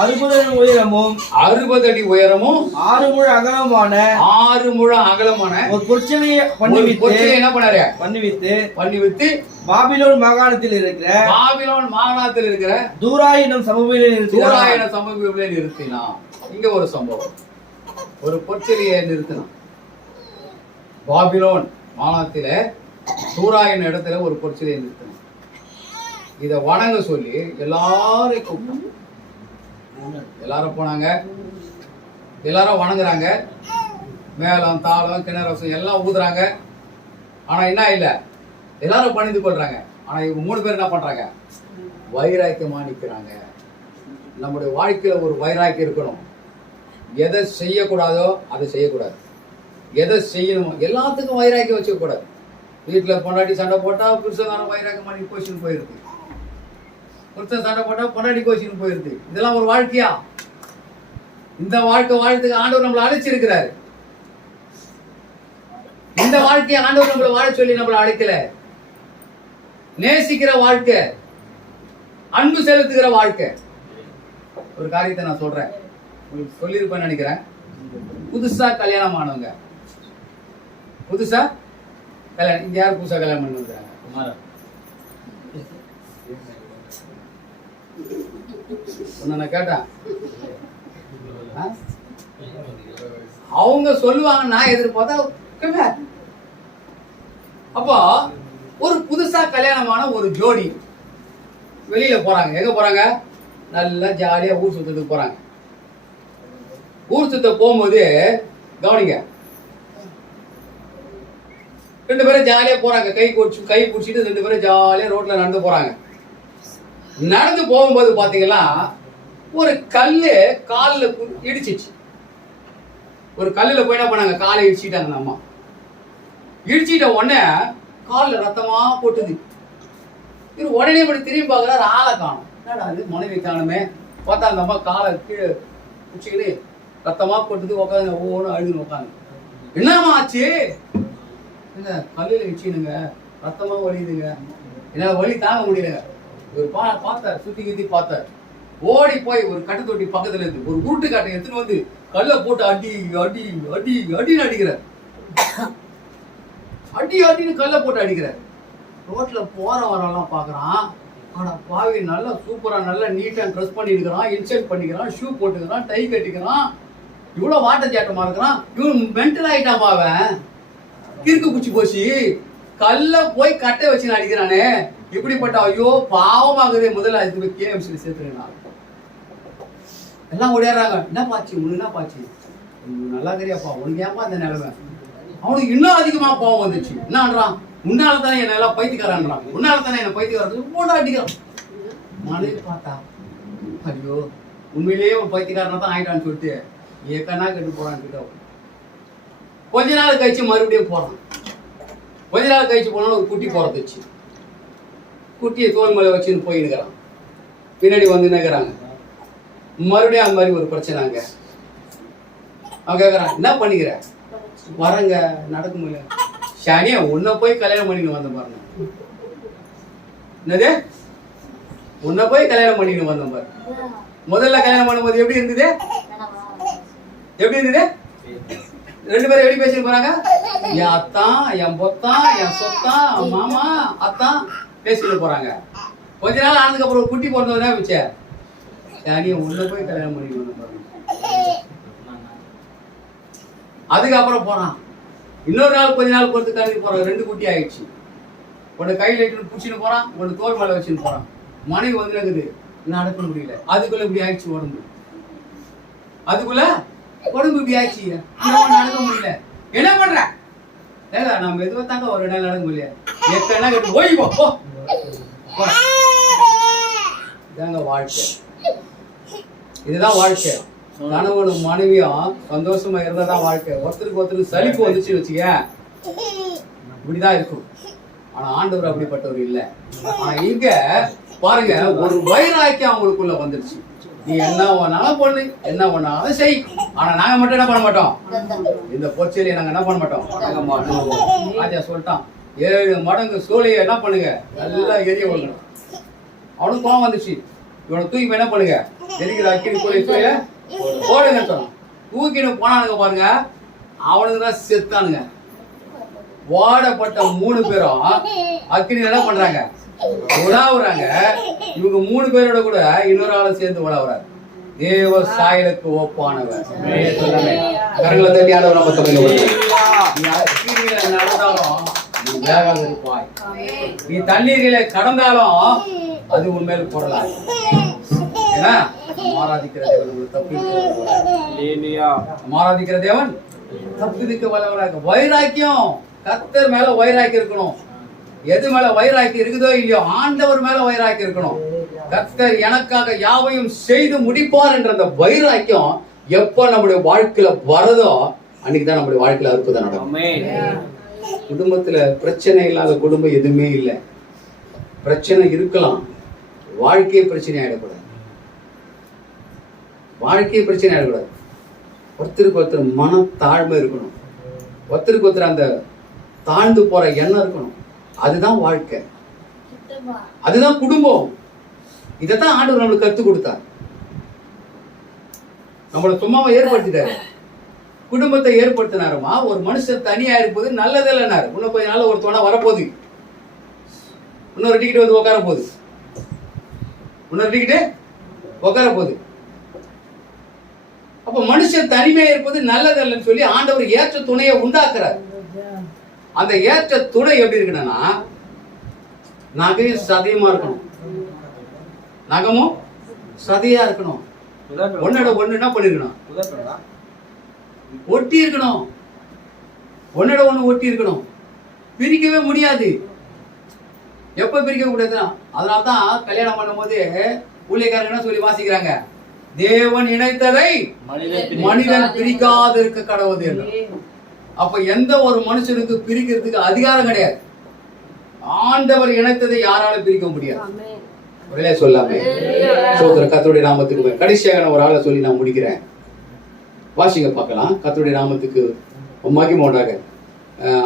அடி உயரமும் 60 அடி உயரமும் 6 முழ அகலமான 6 முழ அகலமான ஒரு பொற்சிலையை என்ன பண்ணாரு? பண்ணி விட்டு பாபிலோன் மாகாணத்தில் இருக்கிற தூராயினம் சமபூமியிலே நிறுத்தினான். இங்க ஒரு சம்பவம், ஒரு பொற்சிலையை நிறுத்தினான். பாபிலோன் மாகாணத்தில தூராயின் இடத்துல ஒரு பொற்சிலையை நிறுத்தினான். இத வணங்க சொல்லி எல்லாரும் கூப்பிட்டாங்க. எல்லாரும் போனாங்க, எல்லாரும் வணங்குறாங்க. மேளம், தாளம், கிணறசம் எல்லாம் ஊதுறாங்க. ஆனா என்ன இல்ல, எல்லாரும் பணிந்து கொள்றாங்க. ஆனா இவங்க 3 பேர் என்ன பண்றாங்க? வைராக்கியமா நிக்கிறாங்க. நம்முடைய வாழ்க்கையில ஒரு வைராக்கியம் இருக்கணும். எதை செய்யக்கூடாதோ அதை செய்யக்கூடாது, எதை செய்யணுமோ எல்லாத்துக்கும் வைராக்கியம் வச்சுக்க கூடாது. வீட்டுல பொண்டாட்டி சண்டை போட்டா புருஷகாரம் வைராக்கியம் பண்ணி கோச்சின்னு போயிருக்கு. புருஷன் சண்டை போட்டா பொண்டாட்டி கோச்சின்னு போயிருக்கு. இதெல்லாம் ஒரு வாழ்க்கையா? இந்த வாழ்க்கை வாழ்த்துக்கு ஆண்டவர் நம்மளை அழைச்சிருக்கிறாரு. இந்த வாழ்க்கையை ஆண்டவர் நம்மளை வாழ சொல்லி நம்மளை அழைக்கல. நேசிக்கிற வாழ்க்கை, அன்பு செலுத்துகிற வாழ்க்கை. ஒரு காரியத்தை நான் சொல்றேன், உங்களுக்கு சொல்லியிருப்பேன்னு நினைக்கிறேன். புதுசா கல்யாணம் ஆனவங்க, புதுசா கல்யாணம், இங்க யார் புதுசா கல்யாணம் பண்ணி வந்துறாங்க? நான் கேட்டேன், அவங்க சொல்லுவாங்க, நான் எதிர்பார்த்தா. அப்போ ஒரு புதுசா கல்யாணமான ஒரு ஜோடி வெளியில போறாங்க. எங்க போறாங்க? நல்லா ஜாலியா ஊர் சுத்தத்துக்கு போறாங்க. ஊர் சுத்த போகும்போது கவனிங்க, 2 பேரும் ஜாலியா போறாங்க. கை பிடிச்சிட்டு 2 பேரும் ஜாலியா ரோட்ல நடந்து போறாங்க. நடந்து போகும்போது பாத்தீங்கன்னா ஒரு கல்லு காலில் இடிச்சிச்சு. ஒரு கல்லுல போய் என்ன பண்ணாங்க? காலை இடிச்சிட்டாங்க. அம்மா இடிச்சிட்ட உடனே காலில் ரத்தமா போட்டுது. இவர் உடனே இப்படி திரும்பி பார்க்குறாரு, ஆளை காணும். என்னடா அது, மனைவி காணுமே. பார்த்தா அந்த அம்மா காலை கீழே பிடிச்சிக்கிட்டு ரத்தமா போட்டுது. உட்காந்து ஒவ்வொன்றும் அழுதுன்னு உட்காந்து. என்னம்மா ஆச்சு? இல்லை கல்லில் இடிச்சிடுங்க, ரத்தமா வலியுதுங்க, என்னால் வலி தாங்க முடியலங்க. இவர் பார்த்தார், சுத்தி கித்தி பார்த்தார். ஓடி போய் ஒரு கட்டு தொட்டி பக்கத்துல இருந்து ஒரு உருட்டு காட்டை எடுத்துன்னு வந்து கல்லை போட்டு அடி அடி அடி அடின்னு அடிக்கிறார். அடின்னு கல்லை போட்டு அடிக்கிறார். ரோட்ல போற வரலாம் பாக்குறான். ஆனா பாவி நல்லா சூப்பரா நல்லா நீட்டா ட்ரெஸ் பண்ணிருக்கிறான், இன்சர்ட் பண்ணிக்கிறான், ஷூ போட்டுக்கிறான், டை கட்டிக்கிறான், இவ்வளவு வாட்ட சாட்டமா இருக்கிறான். இவன் மென்டல் ஆயிட்டான். பாவன் கிறுக்கு குச்சி போச்சு. கல்ல போய் கட்டை வச்சு அடிக்கிறானே, இப்படிப்பட்ட ஐயோ பாவமாகுதே. முதல்ல அதுக்கு போய் கேஎம்சி சேர்த்துருங்க. எல்லாம் ஓடியாடுறாங்க. என்ன பாச்சு உனக்கு? என்ன பாச்சு? நல்லா தெரியாப்பா, உனக்கு ஏன்பா இந்த நிலைமை? அவனுக்கு இன்னும் அதிகமா பாவம் வந்துச்சு. என்னன்றான்? உன்னால தானே என்ன எல்லாம் பைத்தியக்காரன்றான், உன்னால தானே என்ன பைத்தியக்காரன் போட அடிக்கிறான். மனைவி பார்த்தா, ஐயோ உண்மையிலேயே ஒரு பைத்தியக்காரனா தான் ஆயிட்டான்னு சொல்லிட்டு ஏக்கனா கெட்டு போறான்னு கிட்ட. கொஞ்ச நாள் கழிச்சு மறுபடியும் போறான். கொஞ்ச நாள் கழிச்சு போனாலும் ஒரு குட்டி பிறந்துச்சு. குட்டியை தோல் மேலே வச்சுன்னு போயின்னுக்கிறான். பின்னாடி வந்து நிற்கிறாங்க. மறுபடியும் அந்த மாதிரி ஒரு பிரச்சனைங்க. அவன் கேட்கறான், என்ன பண்ணிக்கிற? வரங்க நடக்க முடியல. சனியா உன்னை போய் கல்யாணம் பண்ணின்னு வந்த பாருங்க. என்னது? உன்னை போய் கல்யாணம் பண்ணின்னு வந்த பாரு. முதல்ல கல்யாணம் பண்ணும்போது எப்படி இருந்தது? எப்படி இருந்தது? 2 பேரும் எப்படி பேசிட்டு போறாங்க? என் அத்தான், என் பொத்தான், என் சொத்தான், மாமா, அத்தான் பேசிட்டு போறாங்க. கொஞ்ச நாள் ஆனதுக்கு அப்புறம் குட்டி பிறந்ததுன்னா வச்ச சனியை உள்ள போய் கல்யாணம் பண்ணிட்டு வந்த பாருங்க. அதுக்கப்புறம் போறான். இன்னொரு நாள் கொஞ்ச நாள் பொறுத்து கல்வி போறான். 2 குட்டி ஆயிடுச்சு. ஒன்னு கையில பிடிச்சின்னு போறான், ஒன்னு தோல் மேல வச்சுன்னு போறான். மனைவி வந்து இருக்குது, நடக்க முடியல. அதுக்குள்ள இப்படி ஆயிடுச்சு உடம்பு. அதுக்குள்ள உடம்பு இப்படி ஆயிடுச்சு, நடக்க முடியல. என்ன பண்ற? ஏங்க நம்ம எதுவும் தாங்க ஒரு நாள் நடக்க முடியல. எத்தனை கேட்டு ஓய் போ. இதாங்க வாழ்க்கை. இதுதான் வாழ்க்கை. கணவனும் மனைவியும் சந்தோஷமா இருந்தாதான் வாழ்க்கை. ஒருத்தருக்கு ஒருத்தருக்கு சலிப்பு வந்துச்சு வச்சுக்க, இப்படிதான் இருக்கும். ஆனா ஆண்டவர் அப்படிப்பட்டவர் இல்லை. ஆனா இங்க பாருங்க, ஒரு வைராக்கியம் அவங்களுக்குள்ள வந்துருச்சு. நீ என்ன வேணாலும் பண்ணு, என்ன வேணாலும் செய், ஆனா நாங்க மட்டும் என்ன பண்ண மாட்டோம், இந்த பொச்சலியை நாங்க என்ன பண்ண மாட்டோம். ராஜா சொல்லிட்டான், 7 மடங்கு சோழியை என்ன பண்ணுங்க, நல்லா எரிய விடணும். அவனுக்கு கோவம் வந்துச்சு. இவனை தூக்கி என்ன பண்ணுங்க, எரிக்கிற அக்கினி சோழிய போடுங்க சொன்னான். தூக்கின்னு போனானுங்க பாருங்க, அவனுக்கு தான் செத்தானுங்க. ஓடப்பட்ட 3 பேரும் அக்கினி என்ன பண்றாங்க, உலாவுறாங்க. இவங்க 3 பேரோட கூட இன்னொரு ஆளை சேர்ந்து உலாவுறாரு. தேவ சாயலுக்கு ஒப்பானவர். கரங்களை தட்டி ஆண்டவர் நம்ம சொல்லுங்க. நீ அக்கினியில நடந்தாலும் நீ வேகாத இருப்பாய், நீ தண்ணீரில கடந்தாலும் அது உண்மையில போடலாம். ஏன்னா ஆராதிக்கிற தேவன் ஆராதிக்கிற தேவன் தப்பிக்க வல்லவராக. வைராக்கியம், கர்த்தர் மேல வைராக்கியம் இருக்கணும். எது மேல வைராக்கியம் இருக்குதோ இல்லையோ, ஆண்டவர் மேல வைராக்கியம் இருக்கணும். கர்த்தர் எனக்காக யாவையும் செய்து முடிப்பார் என்ற அந்த வைராக்கியம் எப்ப நம்முடைய வாழ்க்கையில வரதோ அன்னைக்குதான் நம்முடைய வாழ்க்கையில அற்புதம் நடக்கும். குடும்பத்துல பிரச்சனை இல்லாத குடும்பம் எதுவுமே இல்லை. பிரச்சனை இருக்கலாம், வாழ்க்கையே பிரச்சனை ஆயிடக்கூடாது. வாழ்க்கையே பிரச்சனை ஆயிடக்கூடாது. ஒருத்தருக்கு ஒருத்தர் மன தாழ்மை இருக்கணும். ஒருத்தருக்கு ஒருத்தர் அந்த தாழ்ந்து போற எண்ணம் இருக்கணும். அதுதான் வாழ்க்கை, அதுதான் குடும்பம். இதைத்தான் ஆண்டவர் நம்மளுக்கு கற்றுக் கொடுத்தார். நம்மளை சும்மாவை ஏற்படுத்திட்டாரு, குடும்பத்தை ஏற்படுத்தினாருமா. ஒரு மனுஷன் தனியா இருப்பது நல்லதில்லைனாரு. இன்னும் கொஞ்ச நாள் ஒரு துணை வரப்போகுது, இன்னொரு டிக்கெட் வந்து உட்கார போகுது, இன்னொரு டிக்கெட்டு உட்கார போகுது. அப்ப மனுஷன் தனிமையா இருப்பது நல்லதில்லைன்னு சொல்லி ஆண்டவர் ஏற்ற துணையை உண்டாக்குறாரு. அந்த ஏற்ற துணை எப்படி இருக்குன்னா, நகையும் சதையுமா இருக்கணும், நகமும் சதையா இருக்கணும். ஒன்னோட ஒண்ணு என்ன பண்ணிருக்கணும், ஒட்டி இருக்கணும். ஒன்னோட ஒண்ணு ஒட்டி இருக்கணும், பிரிக்கவே முடியாது. எப்ப பிரிக்க முடியாதுன்னா, அதனால்தான் கல்யாணம் பண்ணும் போது ஊழியக்காரங்க என்ன சொல்லி வாசிக்கிறாங்க, தேவன் இணைத்ததை மனிதன் பிரிக்காது இருக்க கடவுது என்று. அப்ப எந்த ஒரு மனுஷனுக்கு பிரிக்கிறதுக்கு அதிகாரம் கிடையாது. ஆண்டவர் இணைத்ததை யாராலும் பிரிக்க முடியாது. ஒரே சொல்லாமே சோதர கர்த்தருடைய நாமத்துக்கு. கடைசியாக நான் ஒரு ஆளை சொல்லி நான் முடிக்கிறேன். வாசிங்க பார்க்கலாம். கர்த்தருடைய நாமத்துக்கு மகிமை உண்டாக.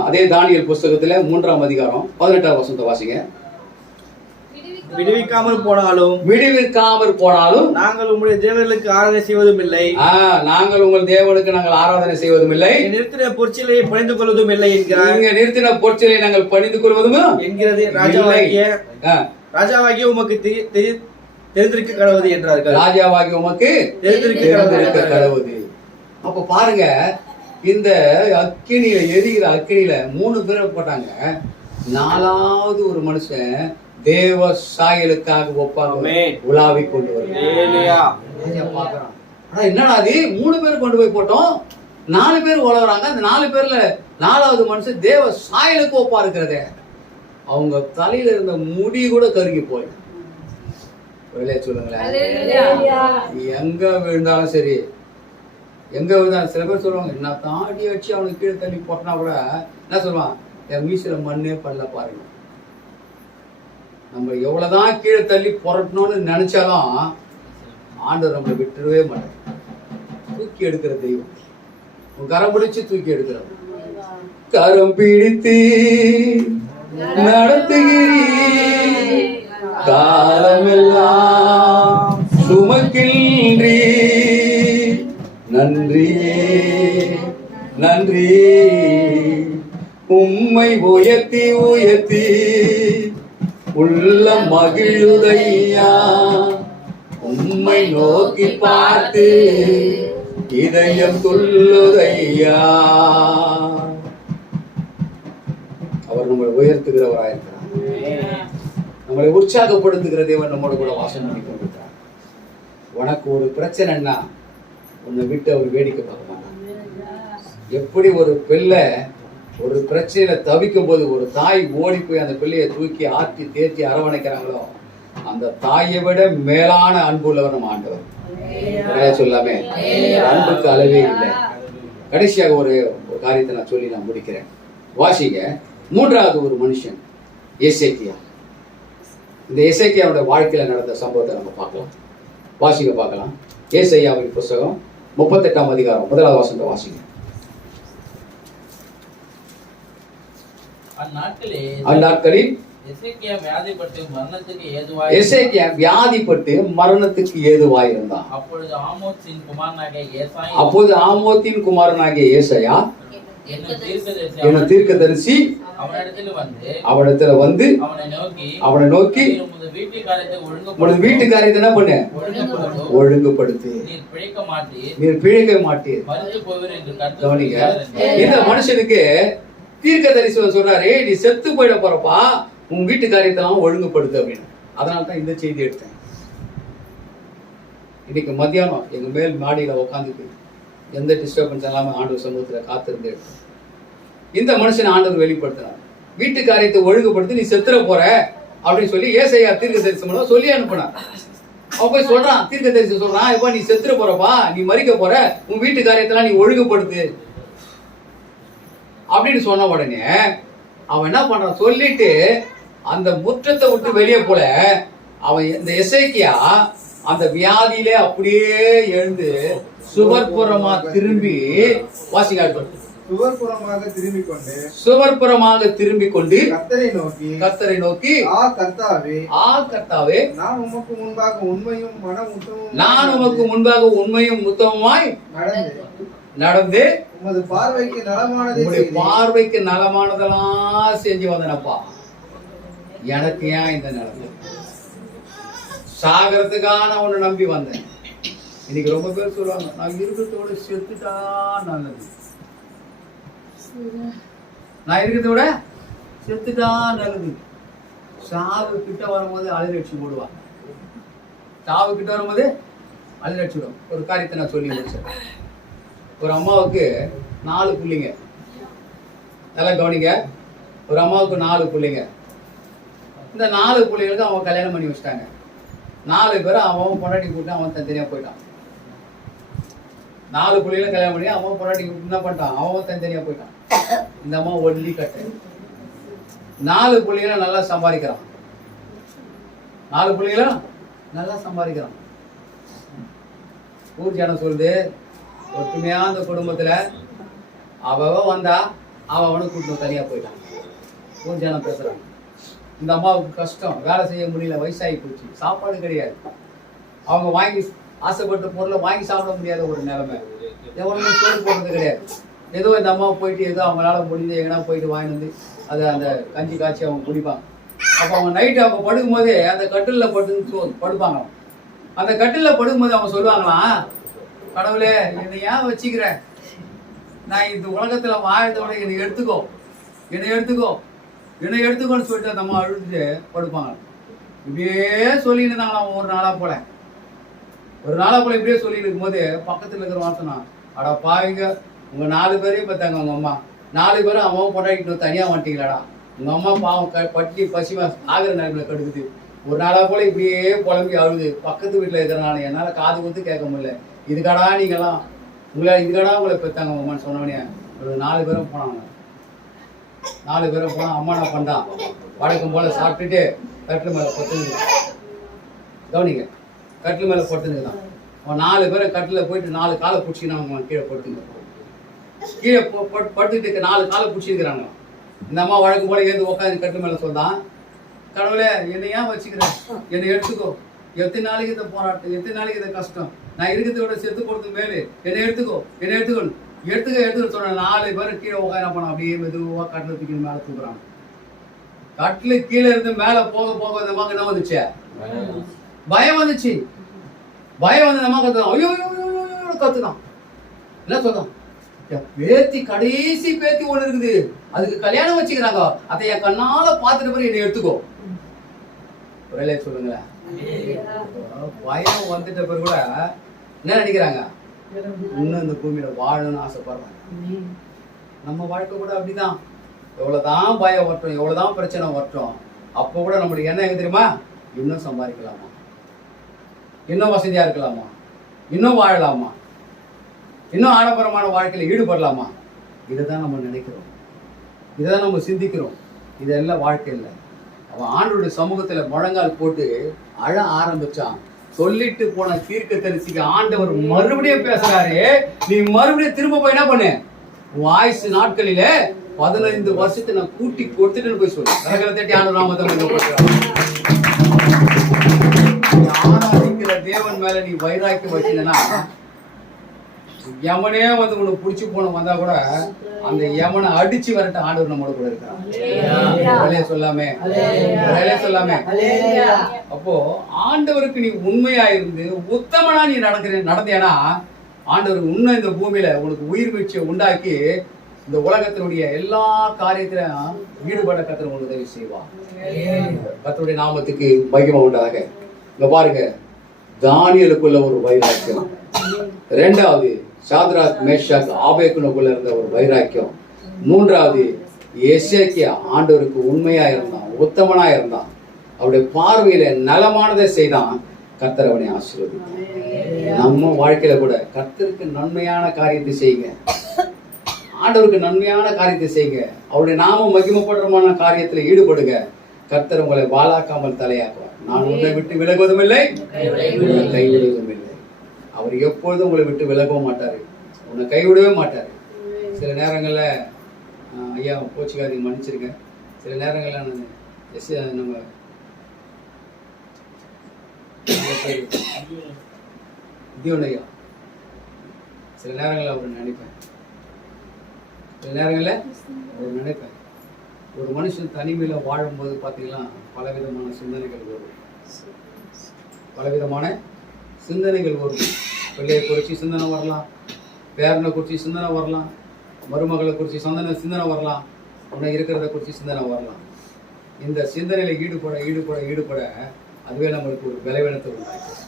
அதே தானியேல் புஸ்தகத்துல 3ஆம் அதிகாரம் 18ஆம் வசனத்தை வாசிங்க. விடுவிக்காமல் போனாலும் நாங்கள் உங்களுடைய தேவர்களுக்கு ஆராதனை செய்வதும் இல்லை. நாங்கள் உங்கள் தேவனுக்கு நாங்கள் ஆராதனை செய்வதும் இல்லை. நிறுத்தின பொற்சிலையை பணிந்து கொள்வதும் இல்லை என்கிறார். நீங்க நிறுத்தின பொற்சிலையை நாங்கள் பணிந்து கொள்வதும் என்கிறது. ராஜாவாகிய உமக்கு தெரிந்திருக்க கடவுது என்றார்கள். ராஜாவாகிய உமக்கு தெரிந்திருக்க கடவுது. அப்ப பாருங்க, இந்த அக்கினியில எரிகிற அக்கினியில 3 பேரை போட்டாங்க. 4வது ஒரு மனுஷன் தேவ சாயலுக்காக ஒப்பாக உலாவி கொண்டு வருகிறான். என்னடா அது, 3 பேர் கொண்டு போய் போட்டோம், 4 பேர் உழவுறாங்க. அந்த 4 பேர்ல 4வது மனுஷன் தேவ சாயலுக்கு ஒப்பா இருக்கிறதே. அவங்க தலையில இருந்த முடி கூட கருகி போய் சொல்லுங்களேன். எங்க விழுந்தாலும் சரி, எங்க விழுந்தாலும் சில பேர் சொல்லுவாங்க, என்ன தாண்டி வச்சு அவனுக்கு கீழே தள்ளி போட்டனா கூட என்ன சொல்லுவான், என் மீசில மண்ணே பண்ணல பாருங்க. நம்ம எவ்வளவுதான் கீழே தள்ளி புரட்டணும்னு நினைச்சாலும் ஆண்டவர் நம்மளை விட்டுடவே மாட்டார். தூக்கி எடுக்கிற தெய்வம், கரம் பிடிச்சு தூக்கி எடுக்கிற. கரம் பிடித்து நடத்துகிறீர், காலமெல்லாம் சுமக்கின்றீ. நன்றியே நன்றி, உம்மை உயர்த்தி உயர்த்தி உள்ள மகிழுதையா. உம்மை நோக்கி பார்த்து இதயம் துள்ளுதையா. அவர் நம்மளை உயர்த்துகிறவராயிருக்கிறார். நம்மளை உற்சாகப்படுத்துகிற தேவன் நம்மோடு கூட வாசம் பண்ணி கொண்டிருக்கிறார். உனக்கு ஒரு பிரச்சனைன்னா உன்னை விட்டு அவர் வேடிக்கை பார்க்க மாட்டார். எப்படி ஒரு பிள்ளை ஒரு பிரச்சனையில தவிக்கும் போது ஒரு தாய் ஓடி போய் அந்த பிள்ளையை தூக்கி ஆற்றி தேர்த்தி அரவணைக்கிறாங்களோ, அந்த தாயை விட மேலான அன்பு உள்ளவர் நம்ம ஆண்டவர். சொல்லாமே அன்புக்கு அளவே இல்லை. கடைசியாக ஒரு காரியத்தை நான் சொல்லி நான் முடிக்கிறேன். வாசிங்க 3வது ஒரு மனுஷன் எசேக்கியா. இந்த எசேக்கியாவோட வாழ்க்கையில நடந்த சம்பவத்தை நம்ம பார்க்கலாம். வாசிங்க பார்க்கலாம். ஏசாயாவின் புத்தகம் 38ஆம் அதிகாரம் 1வது வசனத்தை வாசிங்க. அந்நாட்களில் எசேக்கியா வியாதிப்பட்டு மரணத்துக்கு ஏதுவாயிருந்தான். அப்பொழுது ஆமோத்தின் குமாரனாகிய ஏசாயா என்னும் தீர்க்கதரிசி அவனிடத்துல வந்து அவனை நோக்கி உனது வீட்டு காரியத்தை என்ன பண்ண ஒழுங்குபடுத்து, நீர் பிழைக்க மாட்டீர். இந்த மனுஷனுக்கு தீர்க்கதரிசி சொல்றாரு, நீ செத்து போயிட போறப்பா, உன் வீட்டு காரியத்தெல்லாம் ஒழுங்குபடுத்து அப்படின்னு. அதனால தான் இந்த செய்தி எடுத்தேன். இன்னைக்கு மத்தியானம் எங்க மேல் மாடியில உட்காந்துட்டு எந்த டிஸ்டர்பன்ஸ் இல்லாம ஆண்டவர் சமூகத்துல காத்திருந்து எடுத்தேன். இந்த மனுஷன் ஆண்டவர் வெளிப்படுத்தினார், வீட்டு காரியத்தை ஒழுங்குபடுத்தி நீ செத்துற போற அப்படின்னு சொல்லி ஏசாயா தீர்க்கதரிசி மூலம் சொல்லி அனுப்பினார். அவன் போய் சொல்றான், தீர்க்கதரிசி சொல்றான், இப்ப நீ செத்துற போறப்பா, நீ மறிக்க போற, உன் வீட்டு காரியத்தெல்லாம் நீ ஒழுங்குபடுத்து அப்படின்னு சொன்ன உடனே அவன் என்ன பண்றான், சொல்லிட்டு அந்த முற்றத்தை விட்டு வெளியே போல அவன் இந்த எசேக்கியா அந்த வியாதியிலே அப்படியே எழுந்து சுவர்புறமா திரும்பி வாசிங்க. சுவர்புறமாக திரும்பி கொண்டு கர்த்தரை நோக்கி கர்த்தாவே நான் உமக்கு முன்பாக உண்மையும் உத்தமமாய் நடந்து உமது பார்வைக்கு நலமானதெல்லாம் செஞ்சு வந்தனப்பா. எனக்கு ஏன் இந்த நிலைமை? சாகரத்துக்கான ஒண்ணு நம்பி வந்தேன். இன்னைக்கு ரொம்ப பேர் சொல்லுவாங்க, நான் இருக்கிறதோட செத்துட்டா நல்லது, நான் இருக்கிறதோட செத்துட்டா நல்லது. சாவு கிட்ட வரும்போது அழுலட்சி போடுவாங்க. சாவு கிட்ட வரும்போது அழுலட்சிடும். ஒரு காரியத்தை நான் சொல்லி முடிச்சேன். ஒரு அம்மாவுக்கு 4 பிள்ளைங்க. நல்லா கவனிங்க. ஒரு அம்மாவுக்கு 4 பிள்ளைங்க. இந்த 4 பிள்ளைங்களுக்கு அவன் கல்யாணம் பண்ணி வச்சிட்டாங்க. 4 பேரும் அவன் பொண்டாட்டி கூப்பிட்டு அவன் தனித்தனியா போயிட்டான். 4 பிள்ளைகளும் கல்யாணம் பண்ணி அவன் பொண்டாட்டி கூப்பிட்டு என்ன பண்ணிட்டான், அவன் தனித்தனியா போயிட்டான். இந்த அம்மா ஒல்லி கட்டு. 4 பிள்ளைகளும் நல்லா சம்பாதிக்கிறான். 4 பிள்ளைகளும் நல்லா சம்பாதிக்கிறான். ஊர் ஜனம் சொல்லுது, ஒற்றுமையா அந்த குடும்பத்துல அவ வந்தா அவனை கூப்பிட்டு தனியா போயிட்டான். ஊர் ஜனம் பேசுறாங்க. இந்த அம்மாவுக்கு கஷ்டம், வேலை செய்ய முடியல, வயசாகி போச்சு, சாப்பாடு கிடையாது. அவங்க வாங்கி ஆசைப்பட்ட பொருளை வாங்கி சாப்பிட முடியாத ஒரு நிலைமை. எவனுமே சோறு போடுறது கிடையாது. ஏதோ இந்த அம்மாவை போயிட்டு ஏதோ அவங்களால முடிஞ்சு எங்கன்னா போயிட்டு வாங்கிட்டு வந்து அதை அந்த கஞ்சி காய்ச்சி அவங்க குடிப்பாங்க. அப்போ அவங்க நைட்டு அவங்க படுக்கும் போதே அந்த கட்டிலில் படுப்பாங்க. அந்த கட்டிலில் படுக்கும்போது அவங்க சொல்லுவாங்களாம், கடவுளே என்னை ஏன் வச்சுக்கிற, நான் இந்த உலகத்துல வாழத்தோட என்னை எடுத்துக்கோன்னு சொல்லிட்டு அந்த அம்மா அழுதுட்டு படுப்பாங்க. இப்படியே சொல்லிட்டு இருந்தாங்களாம். ஒரு நாளா போல இப்படியே சொல்லிட்டு இருக்கும்போது பக்கத்துல இருக்கிற வாசனா, அடா பாவிங்க, உங்க 4 பேரையும் பார்த்தாங்க. உங்க அம்மா 4 பேரும் அவன் கொண்டாடிட்டு தனியா வந்துட்டீங்களாடா, உங்க அம்மா பாவம் பட்டி பசிமா ஆகிற நிலைமையில கடுக்குது. ஒரு நாளா போல இப்படியே புலம்பி அழுது. பக்கத்து வீட்டுல இருக்கிறனால என்னால காது கொடுத்து கேட்க முடியல. இதுக்கடா நீங்கெல்லாம் உங்களை பெற்றாங்க அம்மான்னு சொன்னவனே. ஒரு 4 பேரும் போனாங்க. 4 பேரும் போனா அம்மா என்ன பண்ணான், வழக்கம் போல சாப்பிட்டுட்டு கட்டில் மேல படுத்துங்க. கவனிங்க, கட்டில் மேல படுத்துனுக்குதான். அவன் 4 பேரை கட்டில போயிட்டு 4 காலை பிடிச்சின்னா அவங்க கீழே படுத்துங்க. கீழே படுத்துக்கிட்டு 4 காலை பிடிச்சிருக்கிறாங்க. இந்த அம்மா வழக்கம் போல ஏந்து உட்காந்து கட்டில் மேல சொல்றான், கடவுளே என்னை ஏன் வச்சுக்கிறேன், என்னை எடுத்துக்கோ, எத்தனை நாளைக்கு இதை போராட்டம், எத்தனை நாளைக்கு இதை கஷ்டம், நான் இருக்கிறத விட செத்து போறது மேலே, என்னை எடுத்துக்கோ சொன்ன 4 பேரும் கீழே உட்காந்து போனோம். அப்படியே மெதுவா கட்டில தூக்கி மேல தூக்குறாங்க. கட்டில கீழே இருந்து மேல போக போக இந்த அம்மாக்கு என்ன வந்துச்சு, பயம் வந்துச்சு. பயம் வந்து நம்ம கத்துதான், ஐயோ கத்துதான். என்ன சொல்றான், கடைசி பேத்தி ஒண்ணு இருக்குது, அதுக்கு கல்யாணம் வச்சுக்கிறாங்க, அதை என் கண்ணால பாத்துட்டு பிறகு என்னை எடுத்துக்கோ. ஒரே சொல்லுங்களேன். பயம் வந்துட்ட பிறகு கூட என்ன நினைக்கிறாங்க, இன்னும் இந்த பூமியில வாழணும்னு ஆசைப்படுறாங்க. நம்ம வாழ்க்கை கூட அப்படிதான். எவ்வளவுதான் பயம் வரட்டும், எவ்வளவுதான் பிரச்சனை வரட்டும், அப்போ கூட நம்மளுக்கு என்ன தெரியுமா, இன்னும் சம்பாதிக்கலாமா, இன்னும் வசதியா இருக்கலாமா, இன்னும் வாழலாமா, இன்னும் ஆடம்பரமான வாழ்க்கையில ஈடுபடலாமா? இதைதான் நம்ம நினைக்கிறோம், இதைதான் நம்ம சிந்திக்கிறோம். இதெல்லாம் வாழ்க்கை இல்லை. அவன் ஆண்டவருடைய சமூகத்துல முழங்கால் போட்டு அழ ஆரம்பிச்சான். சொல்லிட்டு போன தீர்க்கதரிசிக்கு ஆண்டவர் மறுபடியும் பேசுறாரு, நீ மறுபடியும் திரும்ப போய் என்ன பண்ணு, உன் ஆயுசு நாட்களிலே 15 வருஷத்தை நான் கூட்டி கொடுத்துட்டு போய் சொல்லு. கரங்களை தட்டி ஆண்டவர் நாமத்தை ஆராதிக்கிற தேவன் மேல நீ வைராக்கியம் வச்சினா, யமனே வந்து உனக்கு பிடிச்சி போன வந்தா கூட அந்த யமனை அடிச்சு வரட்ட ஆண்டவர் நம்மளோட கூட இருக்கிறான். சொல்லாமே. அப்போ ஆண்டவருக்கு நீ உண்மையா இருந்து உத்தமனா நீ நடந்தேனா, ஆண்டவர் உன்னை இந்த பூமியில உனக்கு உயிர் வீழ்ச்சியை உண்டாக்கி இந்த உலகத்தினுடைய எல்லா காரியத்திலும் ஈடுபட கர்த்தர் உங்களுக்கு உதவி செய்வார். கர்த்தருடைய நாமத்துக்கு மகிமை உண்டாக. இங்க பாருங்க, தானியேலுக்குள்ள ஒரு வைராக்கியம், இரண்டாவது சாத்ராக் மேஷாக் ஆபேக்குனுக்குள்ள இருந்த ஒரு வைராக்கியம், மூன்றாவது எசேக்கியா ஆண்டவருக்கு உண்மையா இருந்தான், உத்தமனா இருந்தான், அவருடைய பார்வையில நலமானதை செய்தான், கர்த்தர் அவனை ஆசீர்வதித்தார். நம்ம வாழ்க்கையில கூட கர்த்தருக்கு நன்மையான காரியத்தை செய்யுங்க, ஆண்டவருக்கு நன்மையான காரியத்தை செய்யுங்க, அவருடைய நாம மகிமைப்படுறமான காரியத்துல ஈடுபடுங்க. கர்த்தர் உங்களை வாளாக்காமல் தலையாக்குவார். நான் உன்னை விட்டு விலகுவதும் இல்லை, கைவிடுவதும் இல்லை. அவர் எப்பொழுதும் உங்களை விட்டு விலகவும் மாட்டாரு, உன்னை கைவிடவே மாட்டாரு. சில நேரங்கள்ல ஐயா போச்சுக்காதி மன்னிச்சிருக்கேன், சில நேரங்கள்ல நம்ம ஐயா சில நேரங்களில் அவர் நினைப்பேன், சில நேரங்களில் அவர் நினைப்பேன். ஒரு மனுஷன் தனிமையில வாழும்போது பார்த்தீங்கன்னா பலவிதமான சிந்தனைகள் வரும், பலவிதமான சிந்தனைகள் வரும். பிள்ளையை குறித்து சிந்தனை வரலாம், பேரனை குறித்து சிந்தனை வரலாம், மருமகளை குறித்து சிந்தனை வரலாம், உன்னை இருக்கிறத குறித்து சிந்தனை வரலாம். இந்த சிந்தனையில ஈடுபட ஈடுபட ஈடுபட அதுவே நம்மளுக்கு ஒரு பலவீனத்தை உண்டாக்கும்.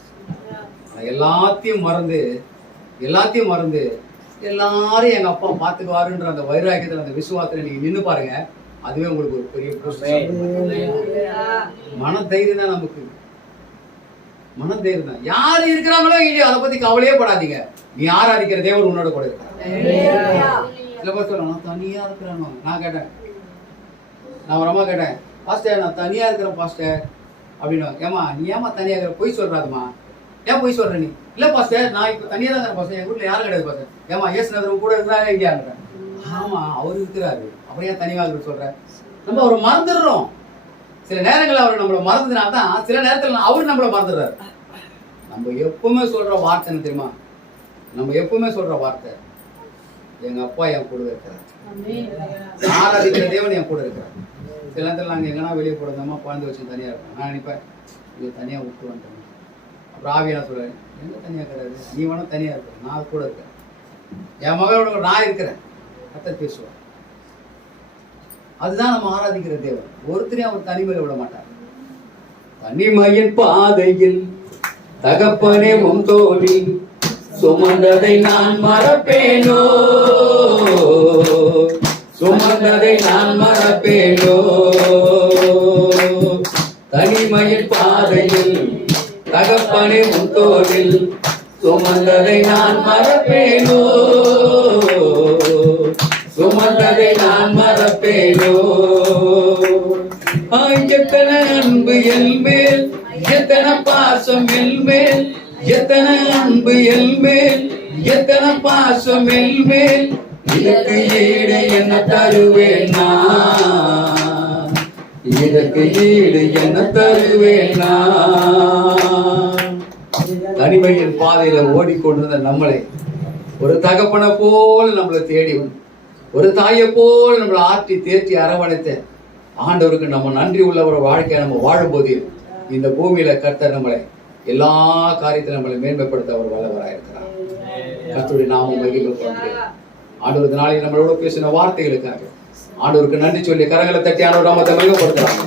எல்லாத்தையும் மறந்து எல்லாரும் எங்க அப்பா பார்த்துக்குவாருன்ற அந்த வைராக்கியத்தில், அந்த விசுவாசத்துல நீங்க நின்று பாருங்க, அதுவே உங்களுக்கு ஒரு பெரிய மன தைரியம் தான். நமக்கு மன தைரியம் தான். யாரு இருக்கிறாங்களோ இல்லையோ அதை பத்தி கவலையே படாதீங்க. நீ ஆராதிக்கிற தேவன் உன்னோட கூட இருக்க. சில பேர் சொல்லணும் தனியா இருக்கிறானோ. நான் கேட்டேன், நான் ஒரு அம்மா கேட்டேன், பாஸ்டர் நான் தனியா இருக்கிறேன் பாஸ்டர் அப்படின்னா. ஏமா நீ ஏமா தனியா இருக்கிற, பொய் சொல்றாதுமா, ஏன் பொய் சொல்ற நீ? இல்ல பாஸ்டர் நான் இப்ப தனியா தான் இருக்கிறேன் பாஸ்டர், என் வீட்டுல யாரும் கிடையாது பாஸ்டர். ஏமா ஏசுனவர் கூட இருக்கிறாங்க இல்லையான்றேன். ஆமா அவர் இருக்கிறாரு, அப்புறம் ஏன் தனியாக இருக்கிற சொல்ற? நம்ம அவரை மறந்துடுறோம். சில நேரங்கள் அவர் நம்மளை மறந்ததுனால்தான் சில நேரத்தில் அவரு நம்மளை மறந்துடுறாரு. நம்ம எப்பவுமே சொல்ற வார்த்தை என்ன தெரியுமா? நம்ம எப்பவுமே சொல்ற வார்த்தை, எங்க அப்பா என் கூட இருக்கிறார், ஆராதிக்கிற தேவன் என் கூட இருக்கிறார். சில நேரத்தில் நாங்கள் எங்கன்னா வெளியே போடுறோம்மா குழந்தை வச்சு தனியா இருக்கோம். நான் நினைப்பேன் இங்க தனியா விட்டு வந்துட்டேன். அப்புறம் ஆவியா நான் சொல்றேன், எங்க தனியா இருக்கிறாரு, நீ வேணா தனியா இருக்க, நான் கூட இருக்கேன், என் மகளோட நான் இருக்கிறேன், கர்த்தர் பேசுவார். அதுதான் நம்ம ஆராதிக்கிற தேவன். ஒருத்தரையும் அவர் தனிமையில விட மாட்டார். தனிமையின் பாதையில் தகப்பனே உன் தோழி சுமந்ததை நான் மறப்பேனோ, சுமந்ததை நான் மறப்பேனோ. தனிமையின் பாதையில் தகப்பனே உன் தோழில் சுமந்ததை நான் மறப்பேனோ, சுமந்ததை நான் மறப்பேனோ. எத்தனை அன்பு எல் மேல், எத்தனை பாசம் எல் மேல், எத்தனை அன்பு எல் மேல், எத்தனை பாசம் எல் மேல். இதற்கு ஈடு என்ன தருவேன் நான், இதற்கு ஈடு என்ன தருவேன் நான். தனிமையின் பாதையில ஓடிக்கொண்டிருந்த நம்மளை ஒரு தகப்பனை போல் நம்மளை தேடி வந்து, ஒரு தாயை போல் நம்மளை ஆற்றி தேற்றி அரவணைத்த ஆண்டவருக்கு நம்ம நன்றி உள்ள ஒரு வாழ்க்கையை நம்ம வாழும்போது இந்த பூமியில கர்த்தர் நம்மளை எல்லா காரியத்திலும் நம்மளை மேன்மைப்படுத்த அவர் வல்லவராயிருக்கிறார். கர்த்தருடைய நாமம் மகிமைப்படுகிறது. ஆண்டவர் நாளில் நம்மளோட பேசின வார்த்தைகளுக்காக ஆண்டவருக்கு நன்றி சொல்லி கரங்களை தட்டி ஆண்டவர் நாமத்தை மகிமைப்படுத்துறாங்க.